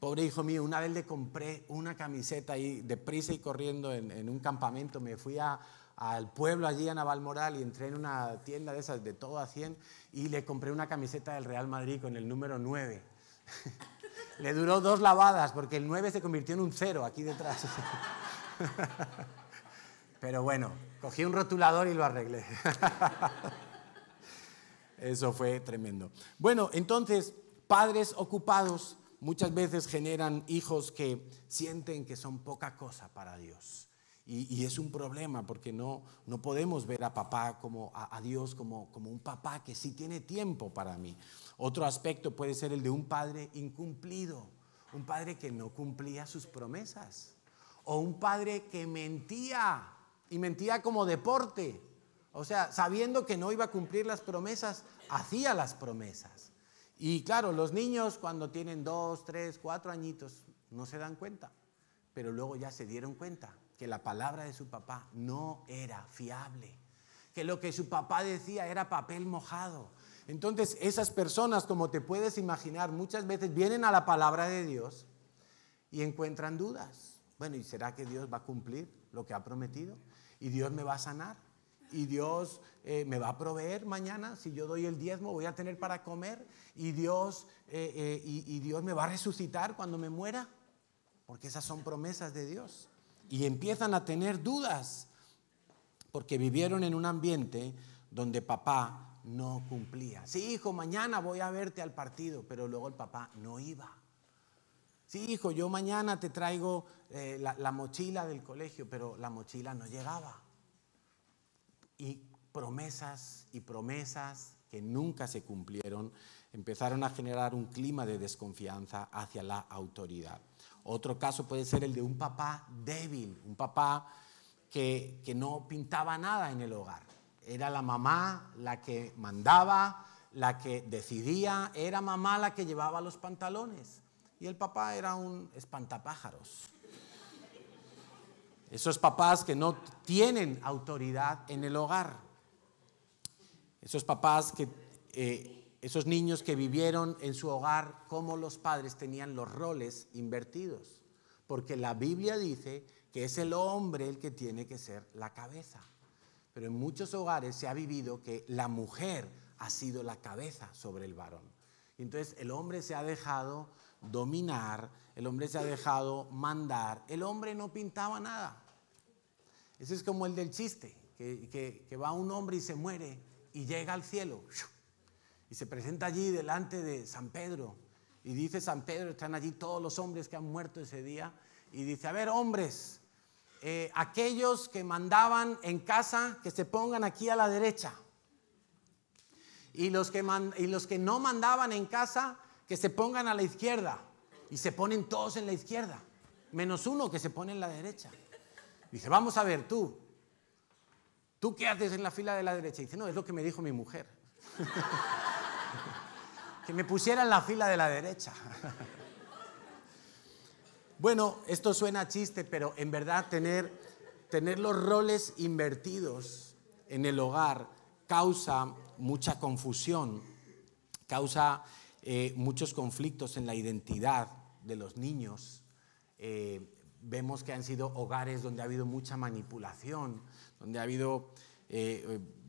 Pobre hijo mío, una vez le compré una camiseta ahí deprisa y corriendo en un campamento. Me fui a al pueblo allí a Navalmoral y entré en una tienda de esas de todo a 100 y le compré una camiseta del Real Madrid con el número 9. Le duró 2 lavadas porque el 9 se convirtió en un 0 aquí detrás. Pero bueno, cogí un rotulador y lo arreglé. Eso fue tremendo. Bueno, entonces, padres ocupados muchas veces generan hijos que sienten que son poca cosa para Dios. Y es un problema porque no podemos ver a papá a Dios como un papá que sí tiene tiempo para mí. Otro aspecto puede ser el de un padre incumplido, un padre que no cumplía sus promesas, o un padre que mentía, y mentía como deporte. O sea, sabiendo que no iba a cumplir las promesas, hacía las promesas. Y claro, los niños cuando tienen 2, 3, 4 añitos no se dan cuenta, pero luego ya se dieron cuenta que la palabra de su papá no era fiable, que lo que su papá decía era papel mojado. Entonces esas personas, como te puedes imaginar, muchas veces vienen a la palabra de Dios y encuentran dudas. Bueno, ¿y será que Dios va a cumplir lo que ha prometido? ¿Y Dios me va a sanar? ¿Y Dios me va a proveer mañana? Si yo doy el diezmo, ¿voy a tener para comer? ¿Y Dios me va a resucitar cuando me muera? Porque esas son promesas de Dios. Y empiezan a tener dudas porque vivieron en un ambiente donde papá no cumplía. Sí, hijo, mañana voy a verte al partido, pero luego el papá no iba. Sí, hijo, yo mañana te traigo la mochila del colegio, pero la mochila no llegaba. Y promesas que nunca se cumplieron empezaron a generar un clima de desconfianza hacia la autoridad. Otro caso puede ser el de un papá débil, un papá que no pintaba nada en el hogar. Era la mamá la que mandaba, la que decidía, era mamá la que llevaba los pantalones y el papá era un espantapájaros. Esos papás que no tienen autoridad en el hogar. Esos papás esos niños que vivieron en su hogar como los padres tenían los roles invertidos. Porque la Biblia dice que es el hombre el que tiene que ser la cabeza. Pero en muchos hogares se ha vivido que la mujer ha sido la cabeza sobre el varón. Y entonces el hombre se ha dejado dominar, el hombre se ha dejado mandar. El hombre no pintaba nada. Ese es como el del chiste, que va un hombre y se muere y llega al cielo y se presenta allí delante de San Pedro y dice San Pedro, están allí todos los hombres que han muerto ese día y dice, a ver hombres, aquellos que mandaban en casa que se pongan aquí a la derecha y los que no mandaban en casa que se pongan a la izquierda y se ponen todos en la izquierda menos uno que se pone en la derecha. Dice, vamos a ver, ¿tú qué haces en la fila de la derecha? Dice, no, es lo que me dijo mi mujer. Que me pusiera en la fila de la derecha. Bueno, esto suena a chiste, pero en verdad tener los roles invertidos en el hogar causa mucha confusión, causa muchos conflictos en la identidad de los niños. Vemos que han sido hogares donde ha habido mucha manipulación, donde ha habido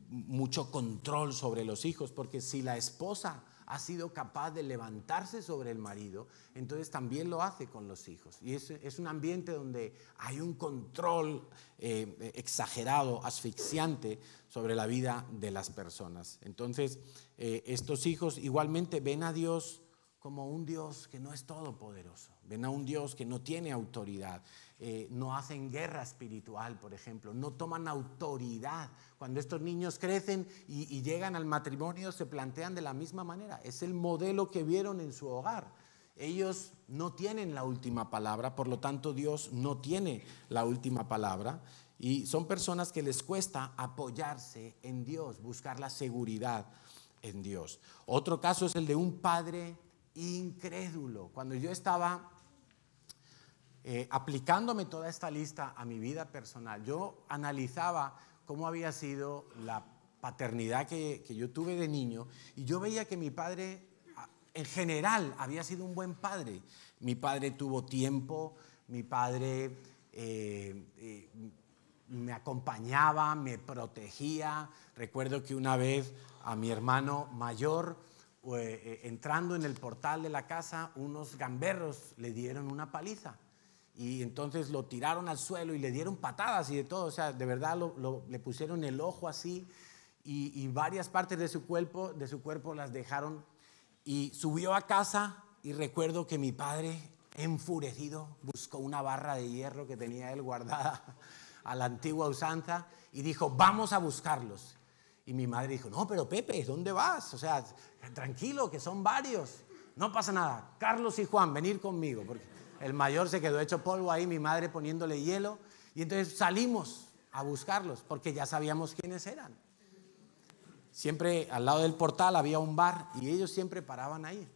mucho control sobre los hijos, porque si la esposa ha sido capaz de levantarse sobre el marido, entonces también lo hace con los hijos. Y es un ambiente donde hay un control exagerado, asfixiante sobre la vida de las personas. Entonces, estos hijos igualmente ven a Dios como un Dios que no es todopoderoso, ven a un Dios que no tiene autoridad, no hacen guerra espiritual, por ejemplo, no toman autoridad. Cuando estos niños crecen y llegan al matrimonio se plantean de la misma manera, es el modelo que vieron en su hogar. Ellos no tienen la última palabra, por lo tanto Dios no tiene la última palabra y son personas que les cuesta apoyarse en Dios, buscar la seguridad en Dios. Otro caso es el de un padre incrédulo. Cuando yo estaba aplicándome toda esta lista a mi vida personal, yo analizaba cómo había sido la paternidad que yo tuve de niño y yo veía que mi padre en general había sido un buen padre. Mi padre tuvo tiempo, mi padre me acompañaba, me protegía. Recuerdo que una vez a mi hermano mayor, entrando en el portal de la casa, unos gamberros le dieron una paliza. Y entonces lo tiraron al suelo y le dieron patadas y de todo. O sea, de verdad le pusieron el ojo así y varias partes de su cuerpo las dejaron. Y subió a casa y recuerdo que mi padre, enfurecido, buscó una barra de hierro que tenía él guardada a la antigua usanza y dijo, vamos a buscarlos. Y mi madre dijo, no, pero Pepe, ¿dónde vas? O sea, tranquilo, que son varios. No pasa nada. Carlos y Juan, venir conmigo. Porque el mayor se quedó hecho polvo ahí, mi madre poniéndole hielo. Y entonces salimos a buscarlos, porque ya sabíamos quiénes eran. Siempre al lado del portal había un bar y ellos siempre paraban ahí.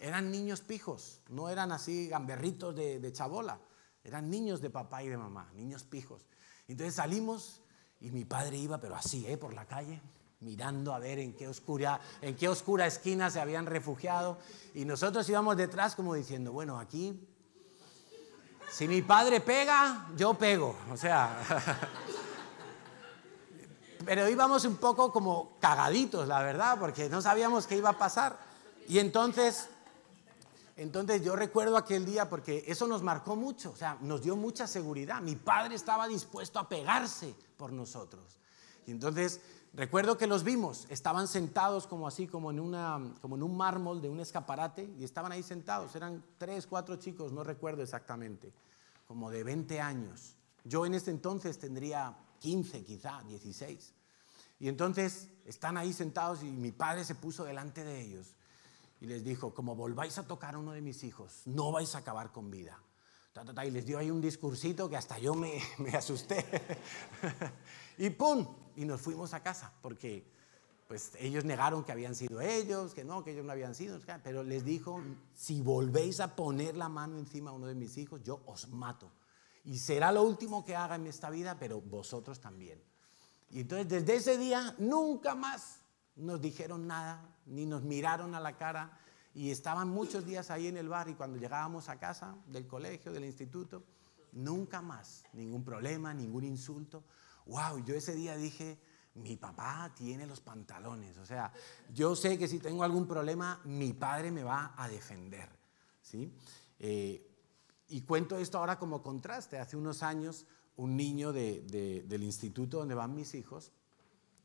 Eran niños pijos, no eran así gamberritos de chabola. Eran niños de papá y de mamá, niños pijos. Entonces salimos y mi padre iba, pero así, por la calle, mirando a ver en qué oscura esquina se habían refugiado. Y nosotros íbamos detrás como diciendo, bueno, aquí, si mi padre pega, yo pego. O sea, pero íbamos un poco como cagaditos, la verdad, porque no sabíamos qué iba a pasar. Y entonces yo recuerdo aquel día, porque eso nos marcó mucho, o sea, nos dio mucha seguridad. Mi padre estaba dispuesto a pegarse por nosotros. Y entonces recuerdo que los vimos, estaban sentados como así, como en un mármol de un escaparate, y estaban ahí sentados. Eran 3, 4 chicos, no recuerdo exactamente, como de 20 años. Yo en ese entonces tendría 15, quizá 16. Y entonces están ahí sentados y mi padre se puso delante de ellos. Y les dijo, como volváis a tocar a uno de mis hijos, no vais a acabar con vida. Y les dio ahí un discursito que hasta yo me asusté. Y ¡pum! Y nos fuimos a casa, porque pues ellos negaron que habían sido ellos, que ellos no habían sido. Pero les dijo, si volvéis a poner la mano encima a uno de mis hijos, yo os mato. Y será lo último que haga en esta vida, pero vosotros también. Y entonces desde ese día nunca más nos dijeron nada, ni nos miraron a la cara, y estaban muchos días ahí en el bar, y cuando llegábamos a casa del colegio, del instituto, nunca más, ningún problema, ningún insulto. ¡Wow! Yo ese día dije, mi papá tiene los pantalones, o sea, yo sé que si tengo algún problema, mi padre me va a defender, ¿sí? Y cuento esto ahora como contraste. Hace unos años, un niño del instituto donde van mis hijos,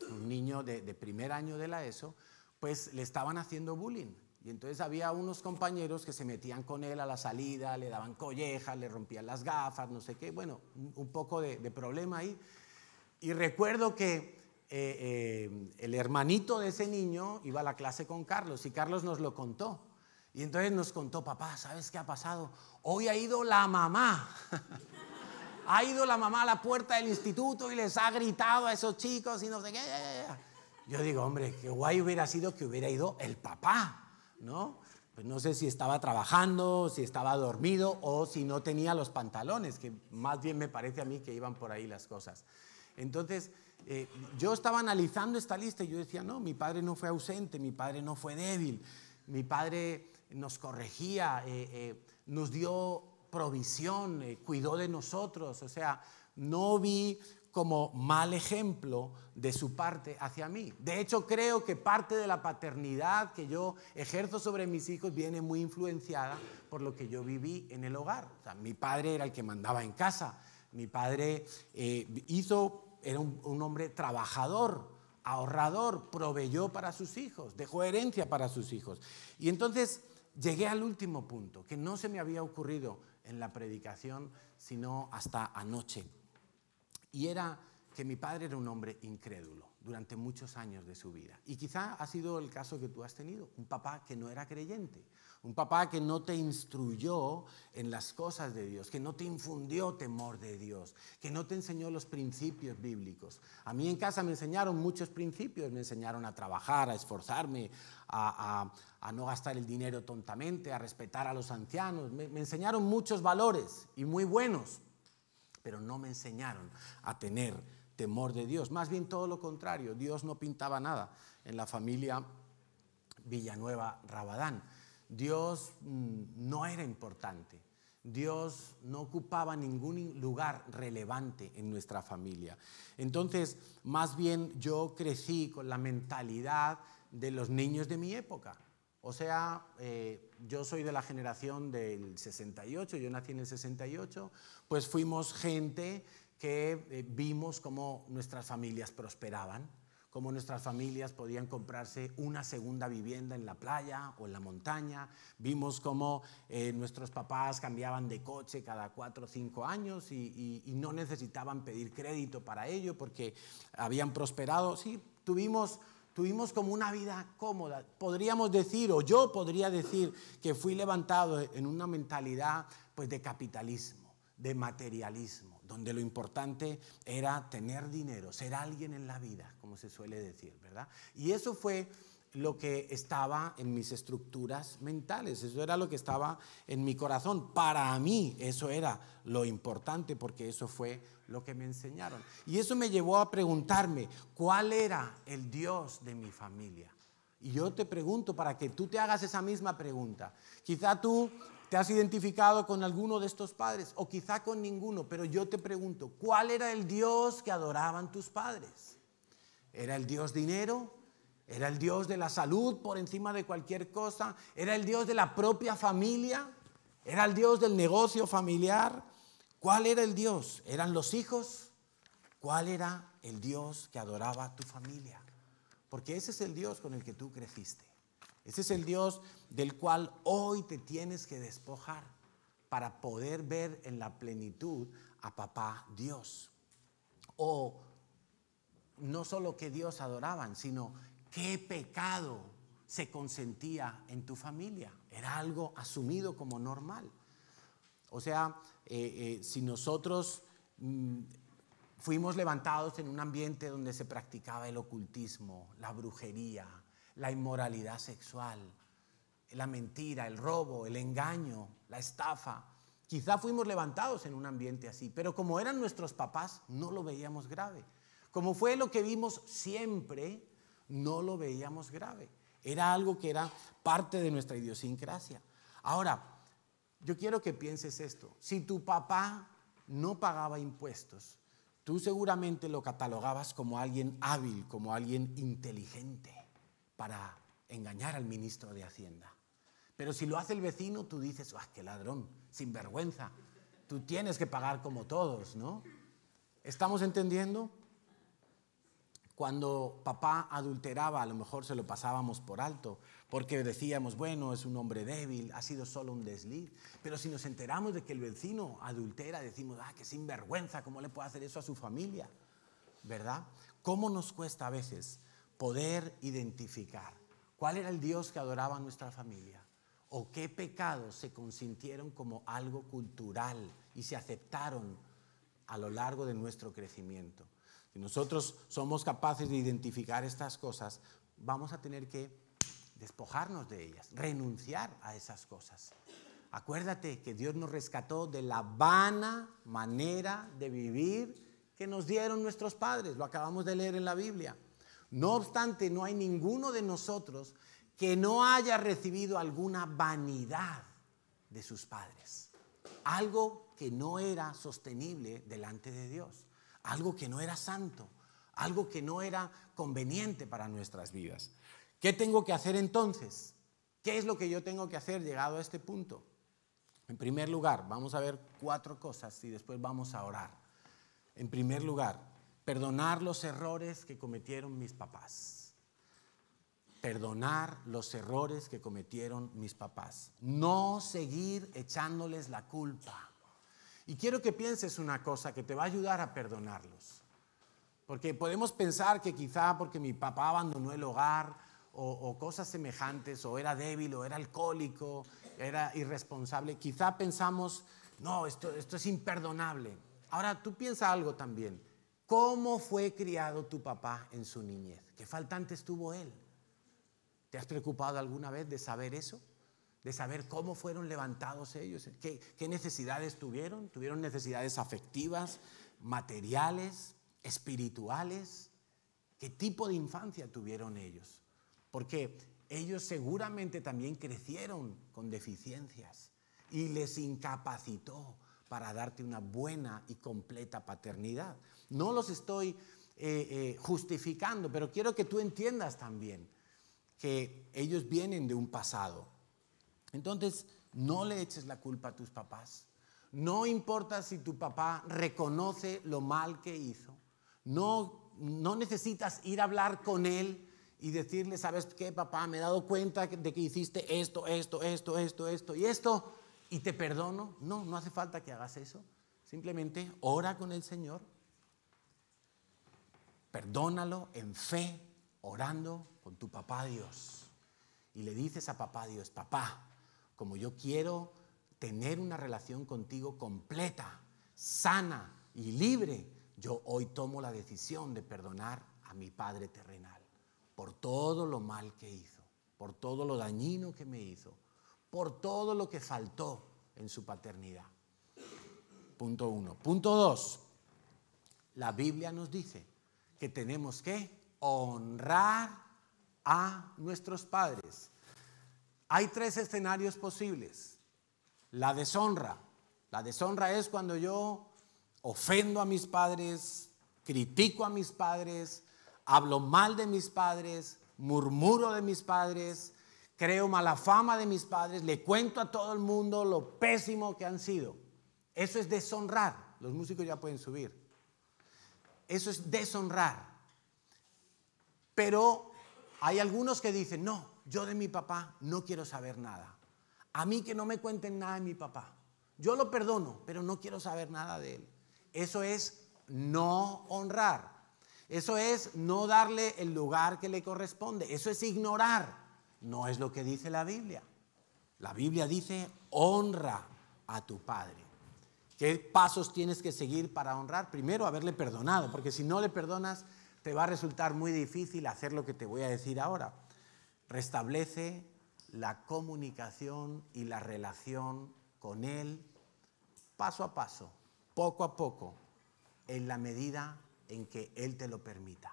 un niño de primer año de la ESO, pues le estaban haciendo bullying. Y entonces había unos compañeros que se metían con él a la salida, le daban collejas, le rompían las gafas, no sé qué, bueno, un poco de problema ahí. Y recuerdo que el hermanito de ese niño iba a la clase con Carlos, y Carlos nos lo contó. Y entonces nos contó, papá, ¿sabes qué ha pasado? Hoy ha ido la mamá. Ha ido la mamá a la puerta del instituto y les ha gritado a esos chicos y no sé qué. Yo digo, hombre, qué guay hubiera sido que hubiera ido el papá, ¿no? Pues no sé si estaba trabajando, si estaba dormido o si no tenía los pantalones, que más bien me parece a mí que iban por ahí las cosas. Entonces, yo estaba analizando esta lista y yo decía, no, mi padre no fue ausente, mi padre no fue débil, mi padre nos corregía, nos dio provisión, cuidó de nosotros. O sea, no vi como mal ejemplo de su parte hacia mí. De hecho, creo que parte de la paternidad que yo ejerzo sobre mis hijos viene muy influenciada por lo que yo viví en el hogar. O sea, mi padre era el que mandaba en casa. Mi padre era un hombre trabajador, ahorrador, proveyó para sus hijos, dejó herencia para sus hijos. Y entonces llegué al último punto, que no se me había ocurrido en la predicación, sino hasta anoche. Y era que mi padre era un hombre incrédulo durante muchos años de su vida. Y quizá ha sido el caso que tú has tenido, un papá que no era creyente, un papá que no te instruyó en las cosas de Dios, que no te infundió temor de Dios, que no te enseñó los principios bíblicos. A mí en casa me enseñaron muchos principios, me enseñaron a trabajar, a esforzarme, a no gastar el dinero tontamente, a respetar a los ancianos. Me enseñaron muchos valores y muy buenos, pero no me enseñaron a tener temor de Dios. Más bien todo lo contrario, Dios no pintaba nada en la familia Villanueva Rabadán. Dios no era importante. Dios no ocupaba ningún lugar relevante en nuestra familia. Entonces, más bien yo crecí con la mentalidad de los niños de mi época. O sea, yo soy de la generación del 68, yo nací en el 68, pues fuimos gente que vimos cómo nuestras familias prosperaban, cómo nuestras familias podían comprarse una segunda vivienda en la playa o en la montaña. Vimos cómo nuestros papás cambiaban de coche cada 4 o 5 años y no necesitaban pedir crédito para ello porque habían prosperado. Sí, tuvimos como una vida cómoda. Podríamos decir, o yo podría decir, que fui levantado en una mentalidad pues, de capitalismo, de materialismo, donde lo importante era tener dinero, ser alguien en la vida, como se suele decir, ¿verdad? Y eso fue lo que estaba en mis estructuras mentales, eso era lo que estaba en mi corazón. Para mí eso era lo importante porque eso fue lo que me enseñaron. Y eso me llevó a preguntarme, ¿cuál era el Dios de mi familia? Y yo te pregunto para que tú te hagas esa misma pregunta. Quizá tú te has identificado con alguno de estos padres o quizá con ninguno, pero yo te pregunto, ¿cuál era el Dios que adoraban tus padres? ¿Era el Dios dinero? ¿Era el Dios de la salud por encima de cualquier cosa? ¿Era el Dios de la propia familia? ¿Era el Dios del negocio familiar? ¿Cuál era el Dios? ¿Eran los hijos? ¿Cuál era el Dios que adoraba tu familia? Porque ese es el Dios con el que tú creciste. Ese es el Dios del cual hoy te tienes que despojar para poder ver en la plenitud a papá Dios. O no solo qué Dios adoraban, sino qué pecado se consentía en tu familia. Era algo asumido como normal. O sea, si nosotros fuimos levantados en un ambiente donde se practicaba el ocultismo, la brujería, la inmoralidad sexual, la mentira, el robo, el engaño, la estafa. Quizá fuimos levantados en un ambiente así, pero como eran nuestros papás, no lo veíamos grave. Como fue lo que vimos siempre, no lo veíamos grave. Era algo que era parte de nuestra idiosincrasia. Ahora, yo quiero que pienses esto. Si tu papá no pagaba impuestos, tú seguramente lo catalogabas como alguien hábil, como alguien inteligente para engañar al ministro de Hacienda. Pero si lo hace el vecino, tú dices, ¡ah, qué ladrón, sinvergüenza! Tú tienes que pagar como todos, ¿no? ¿Estamos entendiendo? Cuando papá adulteraba, a lo mejor se lo pasábamos por alto, porque decíamos, bueno, es un hombre débil, ha sido solo un desliz. Pero si nos enteramos de que el vecino adultera, decimos, ¡ah, qué sinvergüenza! ¿Cómo le puede hacer eso a su familia? ¿Verdad? ¿Cómo nos cuesta a veces poder identificar cuál era el Dios que adoraba a nuestra familia? ¿O qué pecados se consintieron como algo cultural y se aceptaron a lo largo de nuestro crecimiento? Si nosotros somos capaces de identificar estas cosas, vamos a tener que despojarnos de ellas, renunciar a esas cosas. Acuérdate que Dios nos rescató de la vana manera de vivir que nos dieron nuestros padres. Lo acabamos de leer en la Biblia. No obstante, no hay ninguno de nosotros que no haya recibido alguna vanidad de sus padres. Algo que no era sostenible delante de Dios. Algo que no era santo, algo que no era conveniente para nuestras vidas. ¿Qué tengo que hacer entonces? ¿Qué es lo que yo tengo que hacer llegado a este punto? En primer lugar, vamos a ver 4 cosas y después vamos a orar. En primer lugar, perdonar los errores que cometieron mis papás. Perdonar los errores que cometieron mis papás. No seguir echándoles la culpa. Y quiero que pienses una cosa que te va a ayudar a perdonarlos. Porque podemos pensar que quizá porque mi papá abandonó el hogar o cosas semejantes, o era débil, o era alcohólico, era irresponsable, quizá pensamos, no, esto es imperdonable. Ahora, tú piensa algo también. ¿Cómo fue criado tu papá en su niñez? ¿Qué faltantes tuvo él? ¿Te has preocupado alguna vez de saber eso? De saber cómo fueron levantados ellos, qué necesidades tuvieron. ¿Tuvieron necesidades afectivas, materiales, espirituales? ¿Qué tipo de infancia tuvieron ellos? Porque ellos seguramente también crecieron con deficiencias. y les incapacitó para darte una buena y completa paternidad. No los estoy justificando, pero quiero que tú entiendas también que ellos vienen de un pasado. Entonces, no le eches la culpa a tus papás. No importa si tu papá reconoce lo mal que hizo. No necesitas ir a hablar con él y decirle, ¿sabes qué, papá? Me he dado cuenta de que hiciste esto y esto, y te perdono. No hace falta que hagas eso. Simplemente ora con el Señor. Perdónalo en fe, orando con tu papá Dios. Y le dices a papá Dios, papá, como yo quiero tener una relación contigo completa, sana y libre, yo hoy tomo la decisión de perdonar a mi Padre terrenal por todo lo mal que hizo, por todo lo dañino que me hizo, por todo lo que faltó en su paternidad. Punto 1. Punto 2. La Biblia nos dice que tenemos que honrar a nuestros padres. Hay 3 escenarios posibles. La deshonra. La deshonra es cuando yo ofendo a mis padres, critico a mis padres, hablo mal de mis padres, murmuro de mis padres, creo mala fama de mis padres, le cuento a todo el mundo lo pésimo que han sido. Eso es deshonrar. Los músicos ya pueden subir. Eso es deshonrar. Pero hay algunos que dicen, no, yo de mi papá no quiero saber nada. A mí que no me cuenten nada de mi papá. Yo lo perdono, pero no quiero saber nada de él. Eso es no honrar. Eso es no darle el lugar que le corresponde. Eso es ignorar. No es lo que dice la Biblia. La Biblia dice, honra a tu padre. ¿Qué pasos tienes que seguir para honrar? Primero, haberle perdonado, porque si no le perdonas, te va a resultar muy difícil hacer lo que te voy a decir ahora. Restablece la comunicación y la relación con él paso a paso, poco a poco, en la medida en que él te lo permita.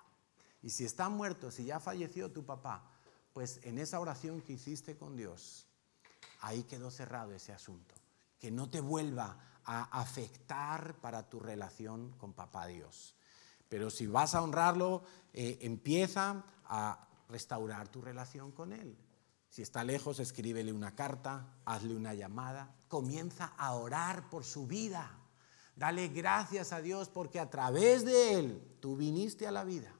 Y si está muerto, si ya falleció tu papá, pues en esa oración que hiciste con Dios, ahí quedó cerrado ese asunto. Que no te vuelva a afectar para tu relación con papá Dios. Pero si vas a honrarlo, empieza a restaurar tu relación con él. Si está lejos, escríbele una carta, hazle una llamada, comienza a orar por su vida. Dale gracias a Dios porque a través de él tú viniste a la vida.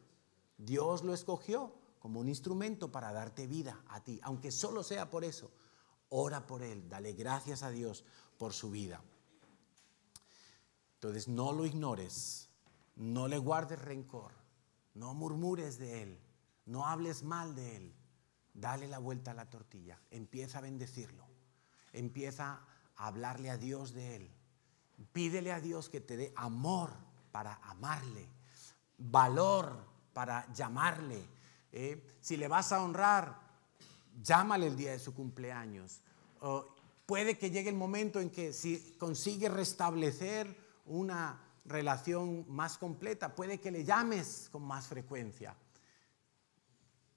Dios lo escogió como un instrumento para darte vida a ti, aunque solo sea por eso. Ora por él, dale gracias a Dios por su vida. Entonces no lo ignores, no le guardes rencor, no murmures de él, no hables mal de él. Dale la vuelta a la tortilla, empieza a bendecirlo, empieza a hablarle a Dios de él. Pídele a Dios que te dé amor para amarle, valor para llamarle. Si le vas a honrar, llámale el día de su cumpleaños. Puede que llegue el momento en que si consigue restablecer una relación más completa, puede que le llames con más frecuencia.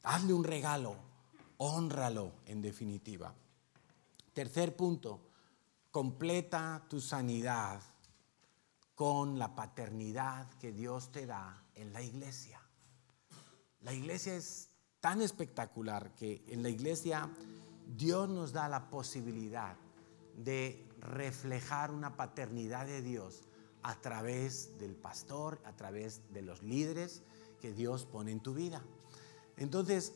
Hazle un regalo, hónralo en definitiva. Tercer punto, completa tu sanidad con la paternidad que Dios te da en la iglesia. La iglesia es tan espectacular que en la iglesia Dios nos da la posibilidad de reflejar una paternidad de Dios a través del pastor, a través de los líderes que Dios pone en tu vida. Entonces,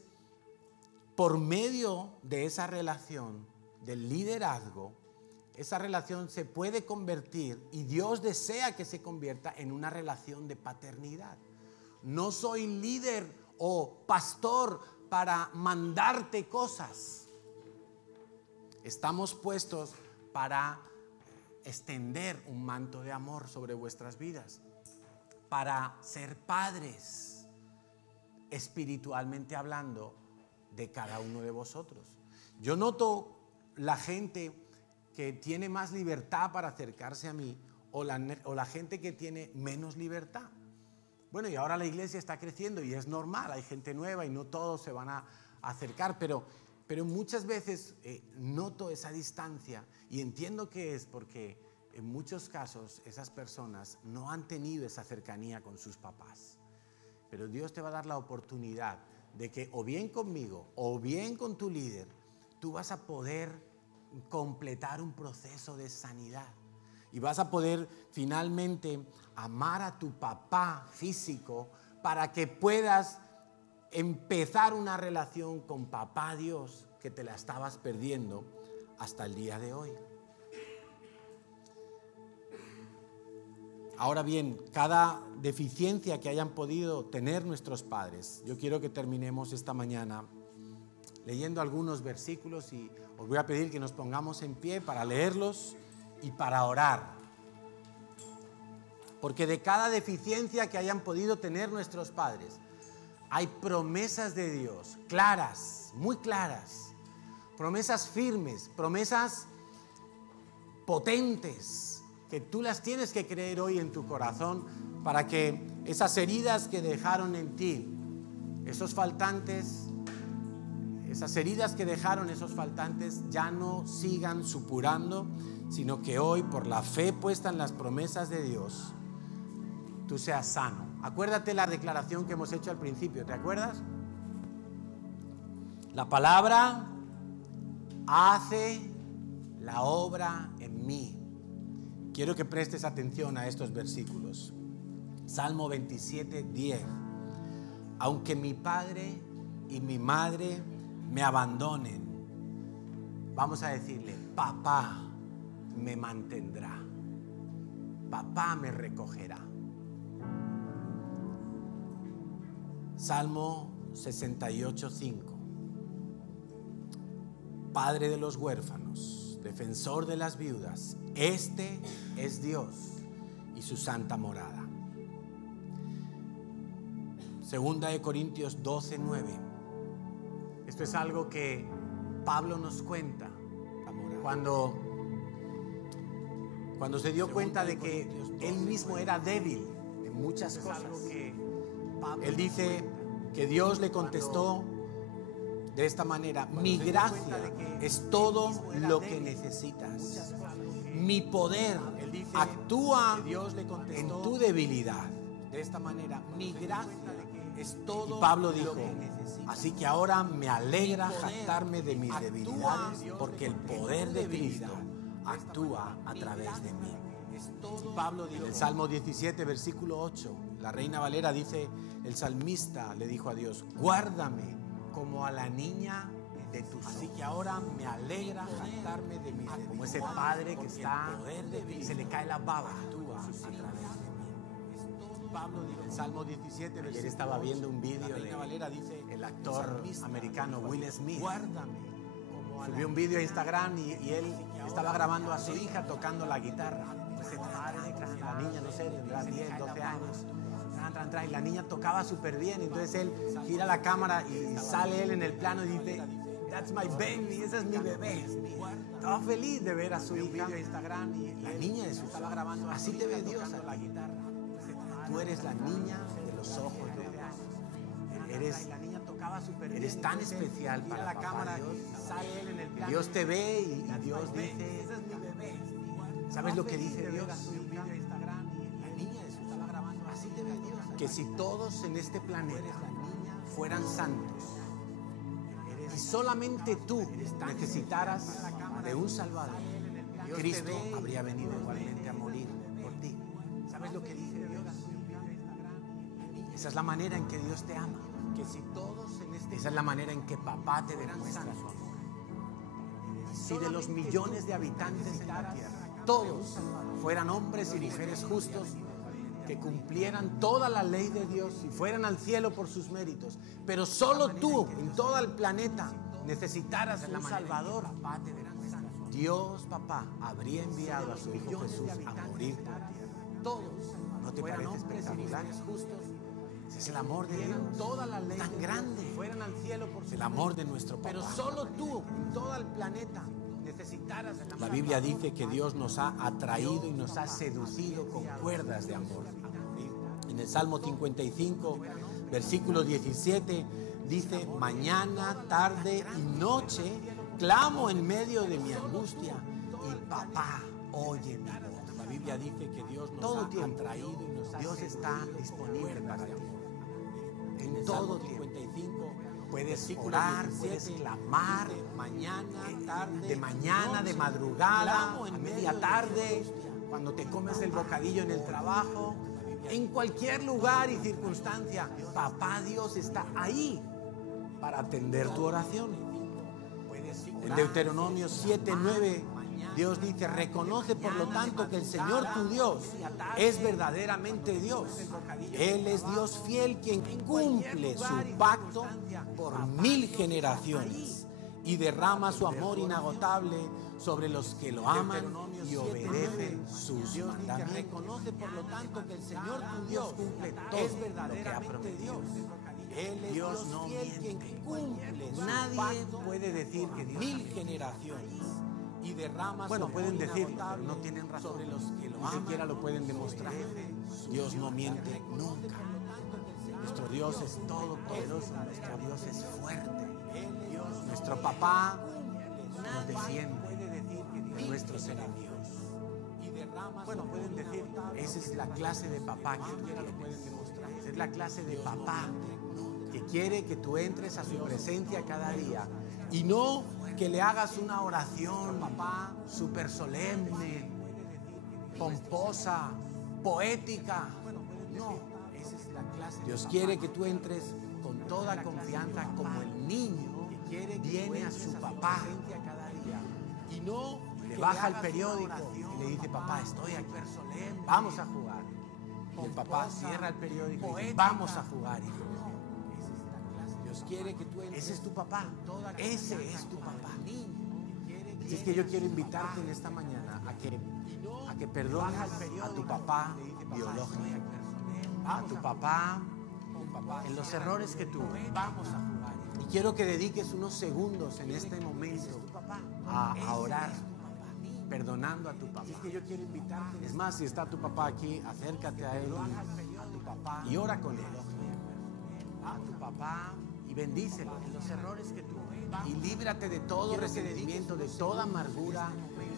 por medio de esa relación del liderazgo, esa relación se puede convertir, y Dios desea que se convierta en una relación de paternidad. No soy líder o pastor para mandarte cosas. Estamos puestos para extender un manto de amor sobre vuestras vidas, para ser padres, espiritualmente hablando, de cada uno de vosotros. Yo noto la gente que tiene más libertad para acercarse a mí o la gente que tiene menos libertad. Bueno, y ahora la iglesia está creciendo y es normal, hay gente nueva y no todos se van a acercar, pero Pero muchas veces noto esa distancia y entiendo que es porque en muchos casos esas personas no han tenido esa cercanía con sus papás. Pero Dios te va a dar la oportunidad de que o bien conmigo o bien con tu líder, tú vas a poder completar un proceso de sanidad. Y vas a poder finalmente amar a tu papá físico para que puedas empezar una relación con papá Dios que te la estabas perdiendo hasta el día de hoy. Ahora bien, cada deficiencia que hayan podido tener nuestros padres, yo quiero que terminemos esta mañana leyendo algunos versículos y os voy a pedir que nos pongamos en pie para leerlos y para orar. Porque de cada deficiencia que hayan podido tener nuestros padres, hay promesas de Dios claras, muy claras, promesas firmes, promesas potentes, que tú las tienes que creer hoy en tu corazón para que esas heridas que dejaron en ti, esos faltantes, esas heridas que dejaron esos faltantes ya no sigan supurando, sino que hoy, por la fe puesta en las promesas de Dios, tú seas sano. Acuérdate la declaración que hemos hecho al principio, ¿te acuerdas? La palabra hace la obra en mí. Quiero que prestes atención a estos versículos. Salmo 27, 10. Aunque mi padre y mi madre me abandonen, vamos a decirle, papá me mantendrá, papá me recogerá. Salmo 68, 5. Padre de los huérfanos, defensor de las viudas, este es Dios y su santa morada. Segunda de Corintios 12, 9. Esto es algo que Pablo nos cuenta cuando se dio cuenta de que él mismo era débil en muchas cosas. Él dice que Dios le contestó de esta manera: mi gracia es todo lo que necesitas. Mi poder actúa en tu debilidad. De esta manera, mi gracia es todo. Y Pablo dijo: así que ahora me alegra jactarme de mis debilidades, porque el poder de Cristo actúa a través de mí. Pablo dijo, en el Salmo 17, versículo 8, la Reina Valera dice: el salmista le dijo a Dios: guárdame como a la niña de tus ojos. Así que ahora me alegra jactarme de mis debilidades, como ese padre que está y se le cae la baba, actúa a través de mí. Pablo dijo, en el Salmo 17, ayer estaba viendo un vídeo de Valera, dice, el actor americano Will Smith. Guárdame. Subió un vídeo a Instagram y él estaba grabando a su hija tocando la guitarra. La niña, no sé, tendrá 10, 12 años. Y la niña tocaba súper bien. Entonces él gira la cámara y sale él en el plano y dice: that's my baby, esa es mi bebé. Estaba feliz de ver a su hija. A Instagram y la niña de su estaba grabando. Así te ve Dios a la guitarra. Tú eres la niña de los ojos de Dios. Eres tan especial para la cámara. Dios te ve y Dios dice: esa es mi bebé. ¿Sabes lo que dice Dios? Que si todos en este planeta fueran santos y solamente tú necesitaras de un Salvador, Cristo habría venido igualmente a morir por ti. ¿Sabes lo que dice Dios? Esa es la manera en que Dios te ama. Que si todos en esa es la manera en que papá te demuestra su amor. Si de los millones de habitantes de la tierra todos fueran hombres y mujeres justos, que cumplieran toda la ley de Dios y fueran al cielo por sus méritos, pero solo tú en todo el planeta necesitaras un Salvador, Dios papá habría enviado a su Hijo Jesús a morir por ti. Todos, ¿no te parece espectacular? Ese es el amor de Dios, toda la ley tan grande, fueran al cielo por el amor de nuestro papá. Pero solo tú en todo el planeta necesitaras. La Biblia dice que Dios nos ha atraído y nos ha seducido con cuerdas de amor. En el Salmo 55, versículo 17, Dice, mañana, tarde y noche clamo en medio de mi angustia y papá oye mi voz. La Biblia dice que Dios nos Todo ha tiempo. atraído y nos ha Dios está disponible para ti. en todo tiempo. Puedes Versículo orar, 17, puedes clamar, mañana, tarde, de mañana, de madrugada, a media tarde, cuando te comes el bocadillo en el trabajo, en cualquier lugar y circunstancia, papá Dios está ahí para atender tu oración. En Deuteronomio 7:9, Dios dice, reconoce por lo tanto que el Señor tu Dios es verdaderamente Dios. Él es Dios fiel quien cumple su pacto por 1000 generaciones y derrama su amor inagotable sobre los que lo aman y obedecen sus mandamientos. Reconoce por lo tanto que el Señor tu Dios cumple todo es lo que ha verdaderamente prometido. Dios. Él es Dios Dios no fiel miente. quien cumple su Nadie pacto puede decir que Dios 1000 generaciones y derrama Bueno, su pueden amor decirlo, inagotable pero no tienen razón. sobre los que lo Ni aman. siquiera lo pueden demostrar. Dios no miente nunca. Nuestro Dios es todopoderoso, nuestro Dios es fuerte. Nuestro papá nos defiende de nuestros enemigos. Bueno, pueden decir, esa es la clase de papá que tú tienes. Esa es la clase de papá que quiere que tú entres a su presencia cada día y no que le hagas una oración, papá, súper solemne, pomposa, poética. No, esa es la clase. Dios quiere que tú entres con toda confianza como el niño que viene a su papá cada día y no le baja el periódico y le dice, papá, estoy aquí, vamos a jugar. Y el papá cierra el periódico y dice, vamos a jugar, hijo. Dios quiere que tú entres. Ese es tu papá. Ese es tu papá. Así es que yo quiero invitarte en esta mañana a que perdones a tu papá biológico, a tu papá en los errores que tuvo. Vamos a jugar. Y quiero que dediques unos segundos en este momento a orar, perdonando a tu papá. Es que yo quiero invitarte. Es más, si está tu papá aquí, acércate a él, a tu papá, y ora con él. A tu papá y bendícelo en los errores que tuvo. Y líbrate de todo resentimiento, de toda amargura,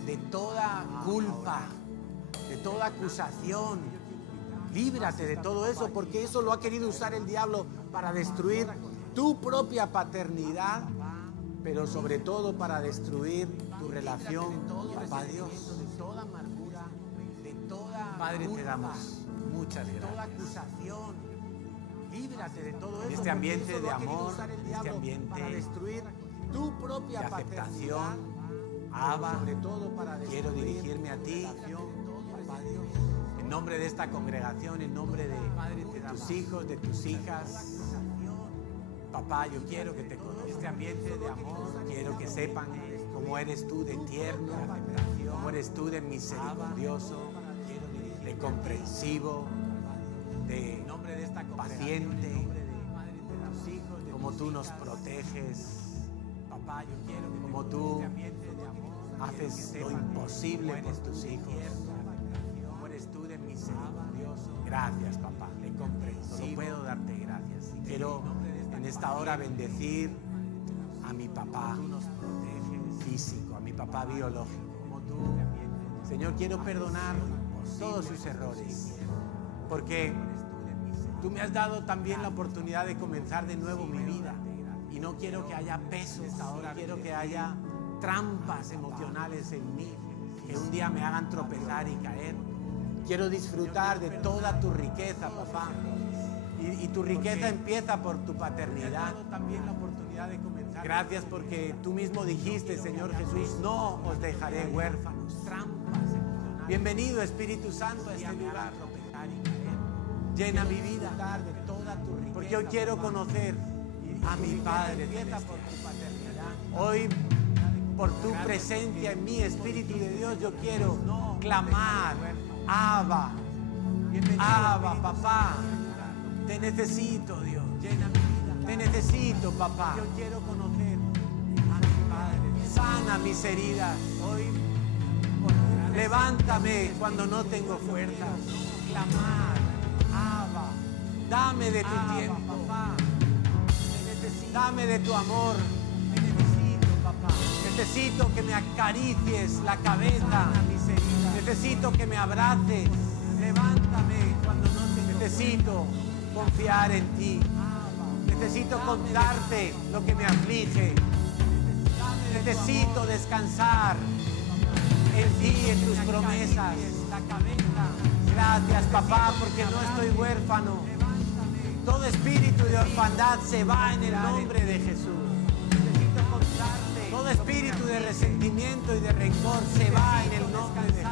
de toda culpa, de toda acusación. Líbrate de todo eso, porque eso lo ha querido usar el diablo para destruir tu propia paternidad, pero sobre todo para destruir tu relación con Papá Dios. Padre, te damos muchas gracias. Toda acusación, líbrate de todo eso. En este ambiente de amor, en este ambiente para destruir tu propia de aceptación, Abba, sobre todo para quiero dirigirme a ti, Papá Dios. En nombre de esta congregación, en nombre de tus hijos, de tus hijas, papá, yo quiero que te conozcan. Este ambiente de amor, quiero que sepan cómo eres tú de tierno, cómo eres tú de misericordioso, de comprensivo, de paciente, como tú nos proteges, papá, yo quiero que como tú haces lo imposible por tus hijos. Tú de misericordioso. Gracias, papá, de comprensivo. No puedo darte gracias. Quiero en esta hora bendecir a mi papá físico, a mi papá biológico. Como tú, Señor, quiero perdonar todos sus errores, porque tú me has dado también la oportunidad de comenzar de nuevo mi vida. Y no quiero que haya pesos, quiero que haya trampas emocionales en mí, que un día me hagan tropezar y caer. Quiero disfrutar de toda tu riqueza, papá. Y tu riqueza empieza por tu paternidad. Gracias porque tú mismo dijiste, Señor Jesús, no os dejaré huérfanos. Bienvenido, Espíritu Santo, a este lugar. Llena mi vida de toda tu riqueza. Porque hoy quiero conocer a mi Padre. Hoy, por tu presencia en mí, Espíritu de Dios, yo quiero clamar. Abba, Abba, papá, te necesito, Dios, te necesito, papá. Yo quiero conocer a mi Padre. Sana mis heridas. Hoy, levántame cuando no tengo fuerzas. Clamar, Abba, dame de tu tiempo, papá. Te necesito. Dame de tu amor. Te necesito, papá. Necesito que me acaricies la cabeza. Necesito que me abraces. Levántame cuando no te necesito confiar en ti. Necesito contarte lo que me aflige. Necesito descansar en ti, en tus promesas. Gracias, papá, porque no estoy huérfano. Todo espíritu de orfandad se va en el nombre de Jesús. Todo espíritu de resentimiento y de rencor se va en el nombre de Jesús.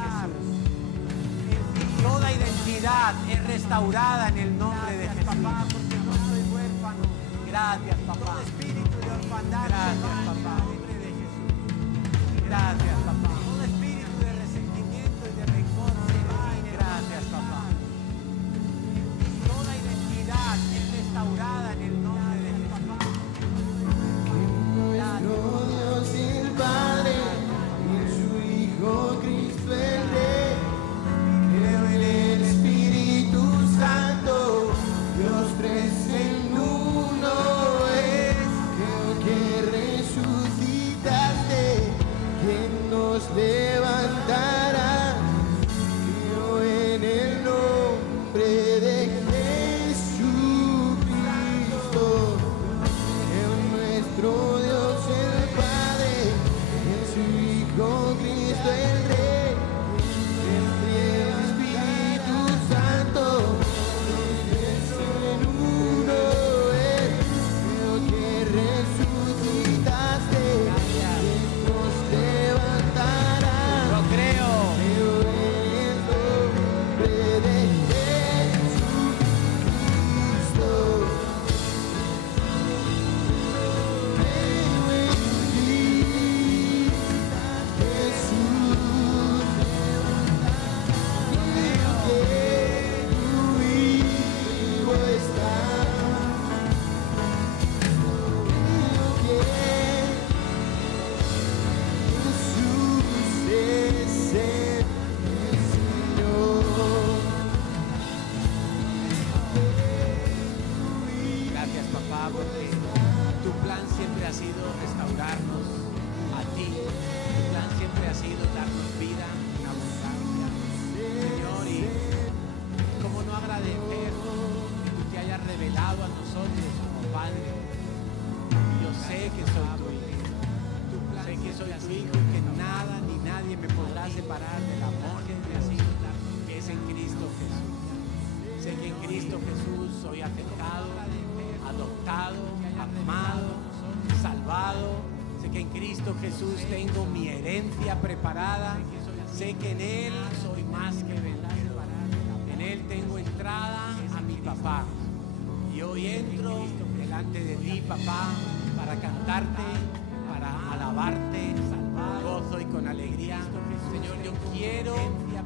Toda identidad es restaurada en el nombre de Jesús. Papá, porque no soy huérfano. Gracias, papá. Todo espíritu de orfandad se va en el nombre de Jesús. Gracias, papá. Todo espíritu de resentimiento y de rencor se va en el gracias, papá. Toda identidad es restaurada en el nombre de Jesús. Nuestro Dios el Padre y en su Hijo Cristo el Rey. Creo en el Espíritu Santo, Dios tres en uno es. Creo que resucitaste, quien nos levantará. Creo en el nombre de Jesucristo. Creo en nuestro Dios el Padre, en su Hijo Cristo el Rey. El Espíritu Santo, tres en uno es. Creo que resucitaste, quien nos levantará. Lo creo. Creo en el nombre de Jesucristo. Creo en ti, Jesús. Creo que tu Hijo está. Creo que Jesús es el Señor. Gracias, papá, porque tu plan siempre ha sido restaurarnos a ti. Tu plan siempre ha sido darnos vida en abundancia. Señor, y cómo no agradecer que tú te hayas revelado a nosotros como Padre. Yo sé que soy tu hijo. Sé que soy tu hijo y que nada ni nadie me podrá separar del amor que te ha sido dado, que es en Cristo Jesús. Sé que en Cristo Jesús soy aceptado, adoptado, amado, salvado. Sé que en Cristo Jesús tengo mi herencia preparada. Sé que en Él soy más que vencido. En Él tengo entrada a mi papá. Y hoy entro delante de ti, papá, para cantarte, para alabarte, con gozo y con alegría. Señor, yo quiero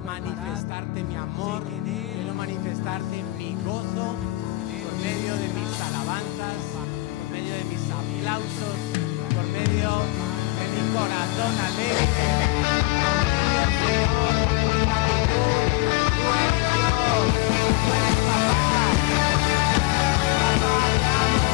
manifestarte mi amor, quiero manifestarte mi gozo por medio de mis alabanzas, por medio de mis aplausos, por medio de mi corazón alegre. Señor, tú eres Dios, tú eres papá. Papá, te amo.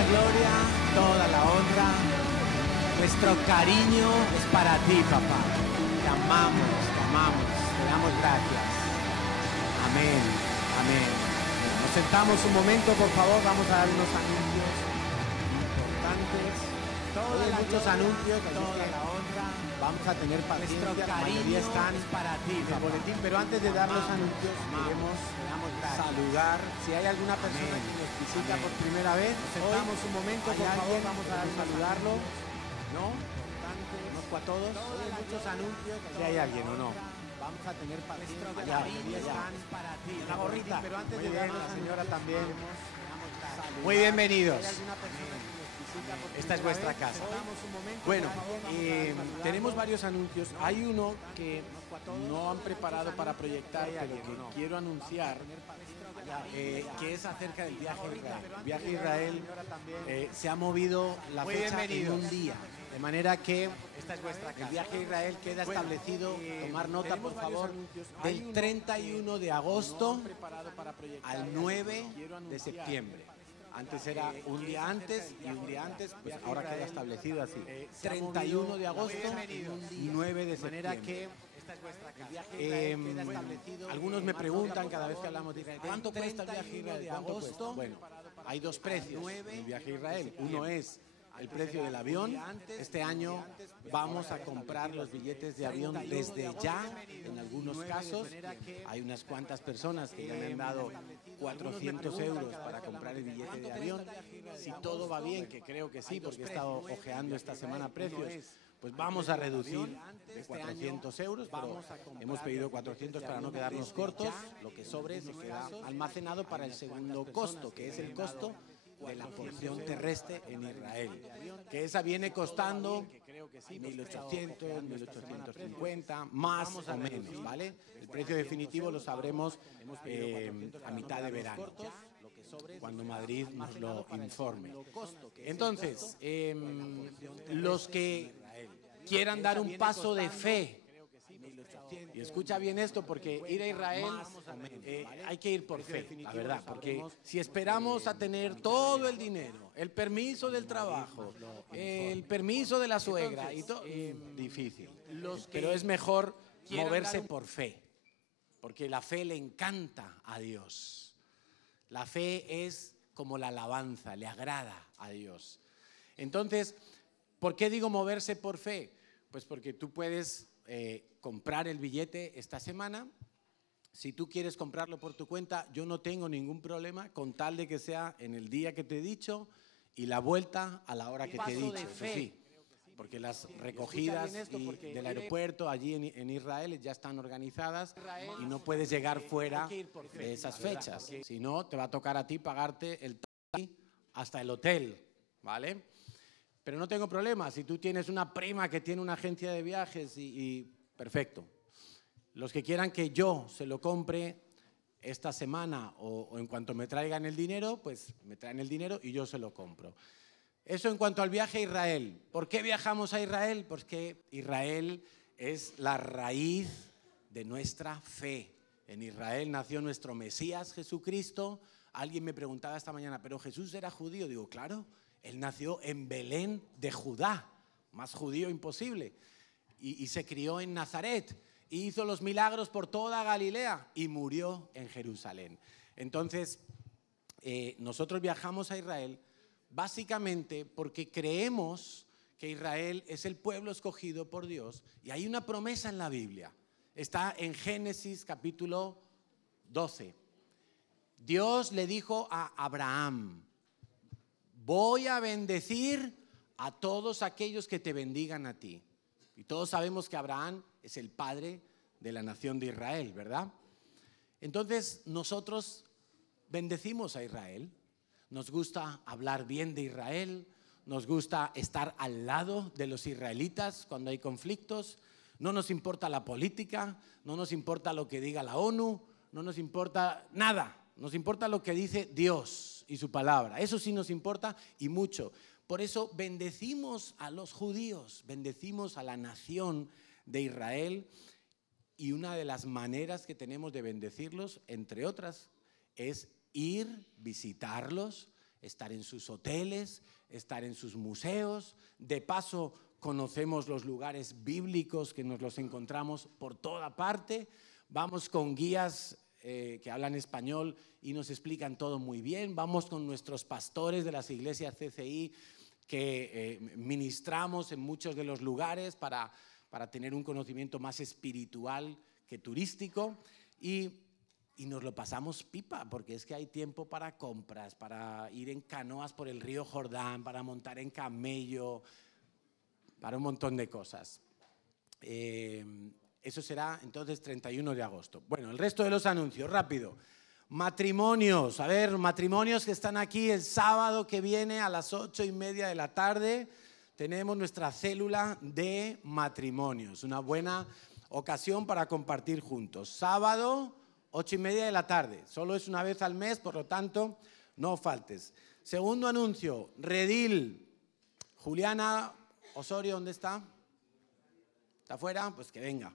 la gloria, toda la honra, nuestro cariño es para ti, papá. Te amamos, te damos gracias. Amén, amén. Nos sentamos un momento, por favor, vamos a dar unos anuncios importantes. Muchos anuncios, toda la honra. Vamos a tener paciencia, nuestro cariño están para ti, en el boletín. Pero antes de dar los anuncios, queremos saludar. Si hay alguna persona que nos visita por primera vez, nos sentamos un momento, por favor, vamos a saludarlo. ¿No? Conozco a todos. Muchos anuncios. Si hay alguien o no. Vamos a tener paciencia. Nuestro cariño están para ti. La gorrita. Pero antes de dar la señora también. Muy bienvenidos. Esta es vuestra casa. Bueno, tenemos varios anuncios. Hay uno que no han preparado para proyectar, pero que quiero anunciar, que es acerca del viaje a Israel. El viaje a Israel se ha movido la fecha en un día. De manera que el viaje a Israel queda establecido, tomar nota por favor, del 31 de agosto al 9 de septiembre. Antes era un día antes y un día antes, pues ahora queda establecido así. 31 de agosto y 9 de septiembre. Algunos me preguntan cada vez que hablamos de Israel, ¿cuánto cuesta el viaje a Israel? De agosto? Bueno, hay dos precios del viaje a Israel. Uno es el precio del avión. Este año vamos a comprar los billetes de avión desde ya. En algunos casos hay unas cuantas personas que ya me han dado 400 euros para comprar el billete de avión. Si todo va bien, que creo que sí, porque he estado ojeando esta semana precios, pues vamos a reducir de 400 euros, pero hemos pedido 400 para no quedarnos cortos. Lo que sobre se queda almacenado para el segundo costo, que es el costo de la porción terrestre en Israel, que esa viene costando 1.800, 1.850, más o menos, ¿vale? El precio definitivo lo sabremos a mitad de verano, cuando Madrid nos lo informe. Entonces, los que quieran dar un paso de fe, y escucha bien esto, porque ir a Israel hay que ir por fe, la verdad, porque si esperamos a tener todo el dinero, el permiso del trabajo, el permiso de la suegra, y todo, difícil. Pero es mejor moverse por fe, porque la fe le encanta a Dios. La fe es como la alabanza, le agrada a Dios. Entonces, ¿por qué digo moverse por fe? Pues porque tú puedes comprar el billete esta semana. Si tú quieres comprarlo por tu cuenta, yo no tengo ningún problema, con tal de que sea en el día que te he dicho y la vuelta a la hora que te he dicho. Sí, porque las recogidas del aeropuerto allí en Israel ya están organizadas y no puedes llegar fuera de esas fechas. Si no, te va a tocar a ti pagarte el taxi hasta el hotel, ¿vale? Pero no tengo problema, si tú tienes una prima que tiene una agencia de viajes y perfecto. Los que quieran que yo se lo compre esta semana o en cuanto me traigan el dinero, pues me traen el dinero y yo se lo compro. Eso en cuanto al viaje a Israel. ¿Por qué viajamos a Israel? Porque Israel es la raíz de nuestra fe. En Israel nació nuestro Mesías Jesucristo. Alguien me preguntaba esta mañana, ¿pero Jesús era judío? Digo, claro. Él nació en Belén de Judá, más judío imposible, y se crió en Nazaret, y hizo los milagros por toda Galilea, y murió en Jerusalén. Entonces, nosotros viajamos a Israel básicamente porque creemos que Israel es el pueblo escogido por Dios, y hay una promesa en la Biblia. Está en Génesis capítulo 12. Dios le dijo a Abraham: voy a bendecir a todos aquellos que te bendigan a ti. Y todos sabemos que Abraham es el padre de la nación de Israel, ¿verdad? Entonces nosotros bendecimos a Israel. Nos gusta hablar bien de Israel. Nos gusta estar al lado de los israelitas cuando hay conflictos. No nos importa la política, no nos importa lo que diga la ONU, no nos importa nada. Nos importa lo que dice Dios y su palabra. Eso sí nos importa y mucho. Por eso bendecimos a los judíos, bendecimos a la nación de Israel. Y una de las maneras que tenemos de bendecirlos, entre otras, es ir, visitarlos, estar en sus hoteles, estar en sus museos. De paso, conocemos los lugares bíblicos que nos los encontramos por toda parte. Vamos con guías que hablan español y nos explican todo muy bien. Vamos con nuestros pastores de las iglesias CCI que ministramos en muchos de los lugares para tener un conocimiento más espiritual que turístico. Y nos lo pasamos pipa, porque es que hay tiempo para compras, para ir en canoas por el río Jordán, para montar en camello, para un montón de cosas. Eso será entonces 31 de agosto. Bueno, el resto de los anuncios, rápido. Matrimonios, a ver, matrimonios que están aquí el sábado que viene a las 8:30 de la tarde. Tenemos nuestra célula de matrimonios, una buena ocasión para compartir juntos. Sábado, 8:30 de la tarde, solo es una vez al mes, por lo tanto, no faltes. Segundo anuncio, Redil. Juliana Osorio, ¿dónde está? ¿Está afuera? Pues que venga.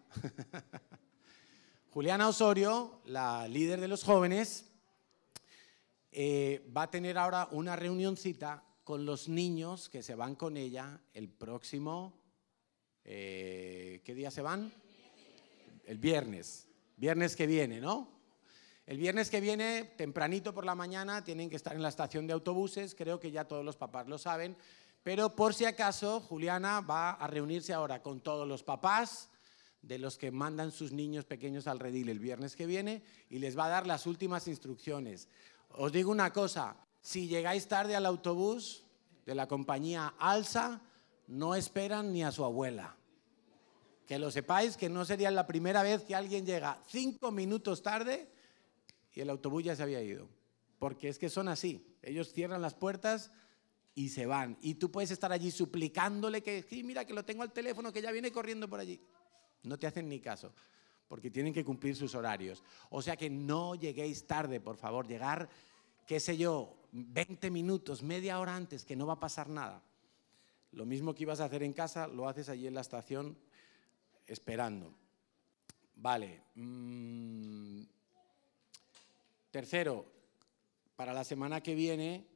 Juliana Osorio, la líder de los jóvenes, va a tener ahora una reunioncita con los niños que se van con ella el próximo... ¿qué día se van? El viernes que viene, ¿no? El viernes que viene, tempranito por la mañana, tienen que estar en la estación de autobuses, creo que ya todos los papás lo saben, pero por si acaso, Juliana va a reunirse ahora con todos los papás de los que mandan sus niños pequeños al redil el viernes que viene y les va a dar las últimas instrucciones. Os digo una cosa, si llegáis tarde al autobús de la compañía Alsa, no esperan ni a su abuela. Que lo sepáis, que no sería la primera vez que alguien llega 5 minutos tarde y el autobús ya se había ido. Porque es que son así, ellos cierran las puertas y se van. Y tú puedes estar allí suplicándole que, sí, mira que lo tengo al teléfono, que ya viene corriendo por allí. No te hacen ni caso, porque tienen que cumplir sus horarios. O sea que no lleguéis tarde, por favor, llegar, qué sé yo, 20 minutos, media hora antes, que no va a pasar nada. Lo mismo que ibas a hacer en casa, lo haces allí en la estación esperando. Vale. Tercero, para la semana que viene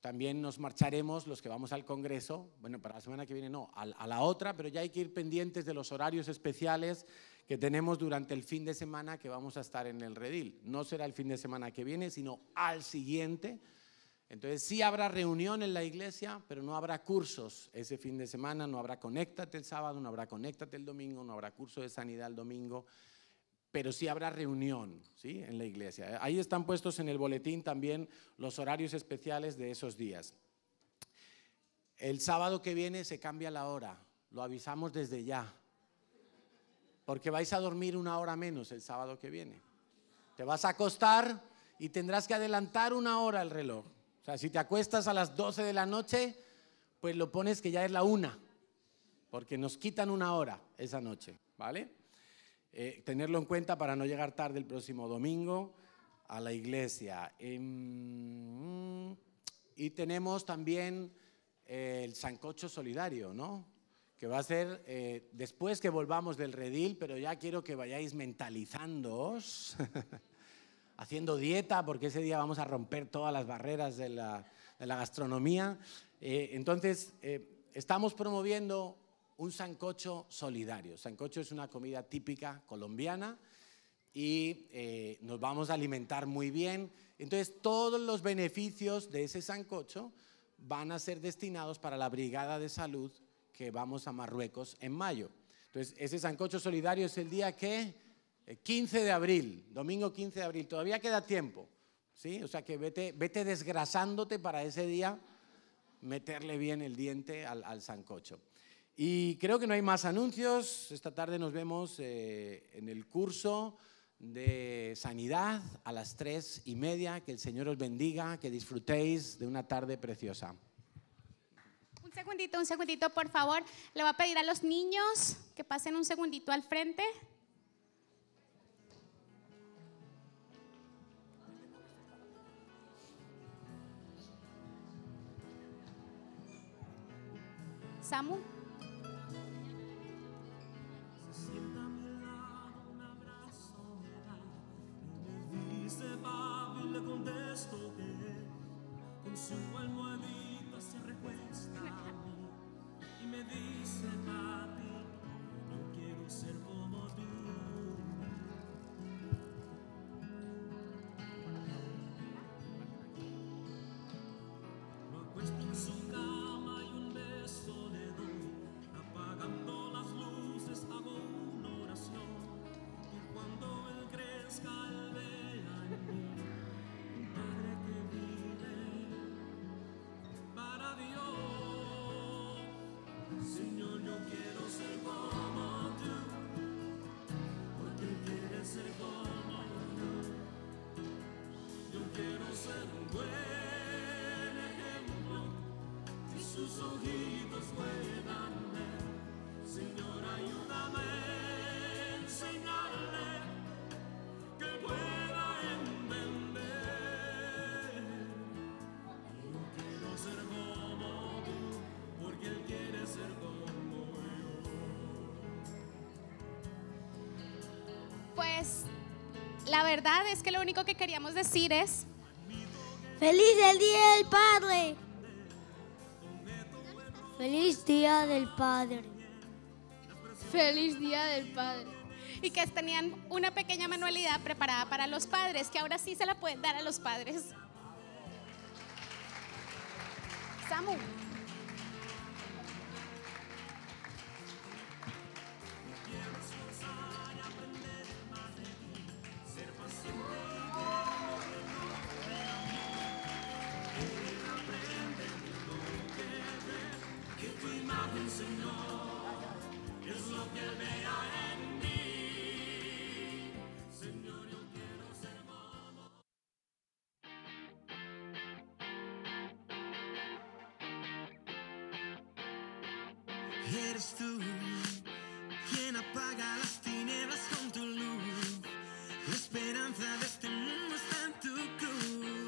también nos marcharemos los que vamos al Congreso, bueno, para la semana que viene no, a la otra, pero ya hay que ir pendientes de los horarios especiales que tenemos durante el fin de semana que vamos a estar en el redil. No será el fin de semana que viene, sino al siguiente. Entonces sí habrá reunión en la iglesia, pero no habrá cursos ese fin de semana, no habrá Conéctate el sábado, no habrá Conéctate el domingo, no habrá curso de sanidad el domingo, pero sí habrá reunión, ¿sí?, en la iglesia. Ahí están puestos en el boletín también los horarios especiales de esos días. El sábado que viene se cambia la hora, lo avisamos desde ya, porque vais a dormir 1 hora menos el sábado que viene. Te vas a acostar y tendrás que adelantar 1 hora el reloj. O sea, si te acuestas a las 12 de la noche, pues lo pones que ya es la 1, porque nos quitan 1 hora esa noche, ¿vale? Tenerlo en cuenta para no llegar tarde el próximo domingo a la iglesia. Y tenemos también el sancocho solidario, ¿no?, que va a ser después que volvamos del redil, pero ya quiero que vayáis mentalizándoos, haciendo dieta, porque ese día vamos a romper todas las barreras de la gastronomía. Entonces, estamos promoviendo un sancocho solidario. Sancocho es una comida típica colombiana y nos vamos a alimentar muy bien. Entonces, todos los beneficios de ese sancocho van a ser destinados para la brigada de salud que vamos a Marruecos en mayo. Entonces, ese sancocho solidario es el día que 15 de abril, domingo 15 de abril, todavía queda tiempo, ¿sí? O sea que vete desgrasándote para ese día meterle bien el diente al sancocho. Y creo que no hay más anuncios. Esta tarde nos vemos en el curso de sanidad a las 3:30. Que el Señor os bendiga, que disfrutéis de una tarde preciosa. Un segundito, por favor. Le voy a pedir a los niños que pasen un segundito al frente. Samu. Sienta a mi lado, un abrazo me da. Me dice papi, le contesto que me dice, papi, yo quiero ser como tú. Me acuesto en su cama y un beso le doy, apagando las luces hago una oración, y cuando él crezca él vea en mí un padre que vive para Dios. Señor, yo quiero ser como tú, porque Él quiere ser como yo. Yo quiero ser un buen ejemplo que sus ojitos puedan ver. Señor, ayúdame a enseñarle que pueda entender. Yo quiero ser como tú, porque Él quiere ser como yo. Pues la verdad es que lo único que queríamos decir es ¡Feliz el Día del Padre! ¡Feliz Día del Padre! ¡Feliz Día del Padre! y que tenían una pequeña manualidad preparada para los padres, que ahora sí se la pueden dar a los padres. Samu. Eres tú quien apaga las tinieblas con tu luz. La esperanza de este mundo está en tu cruz.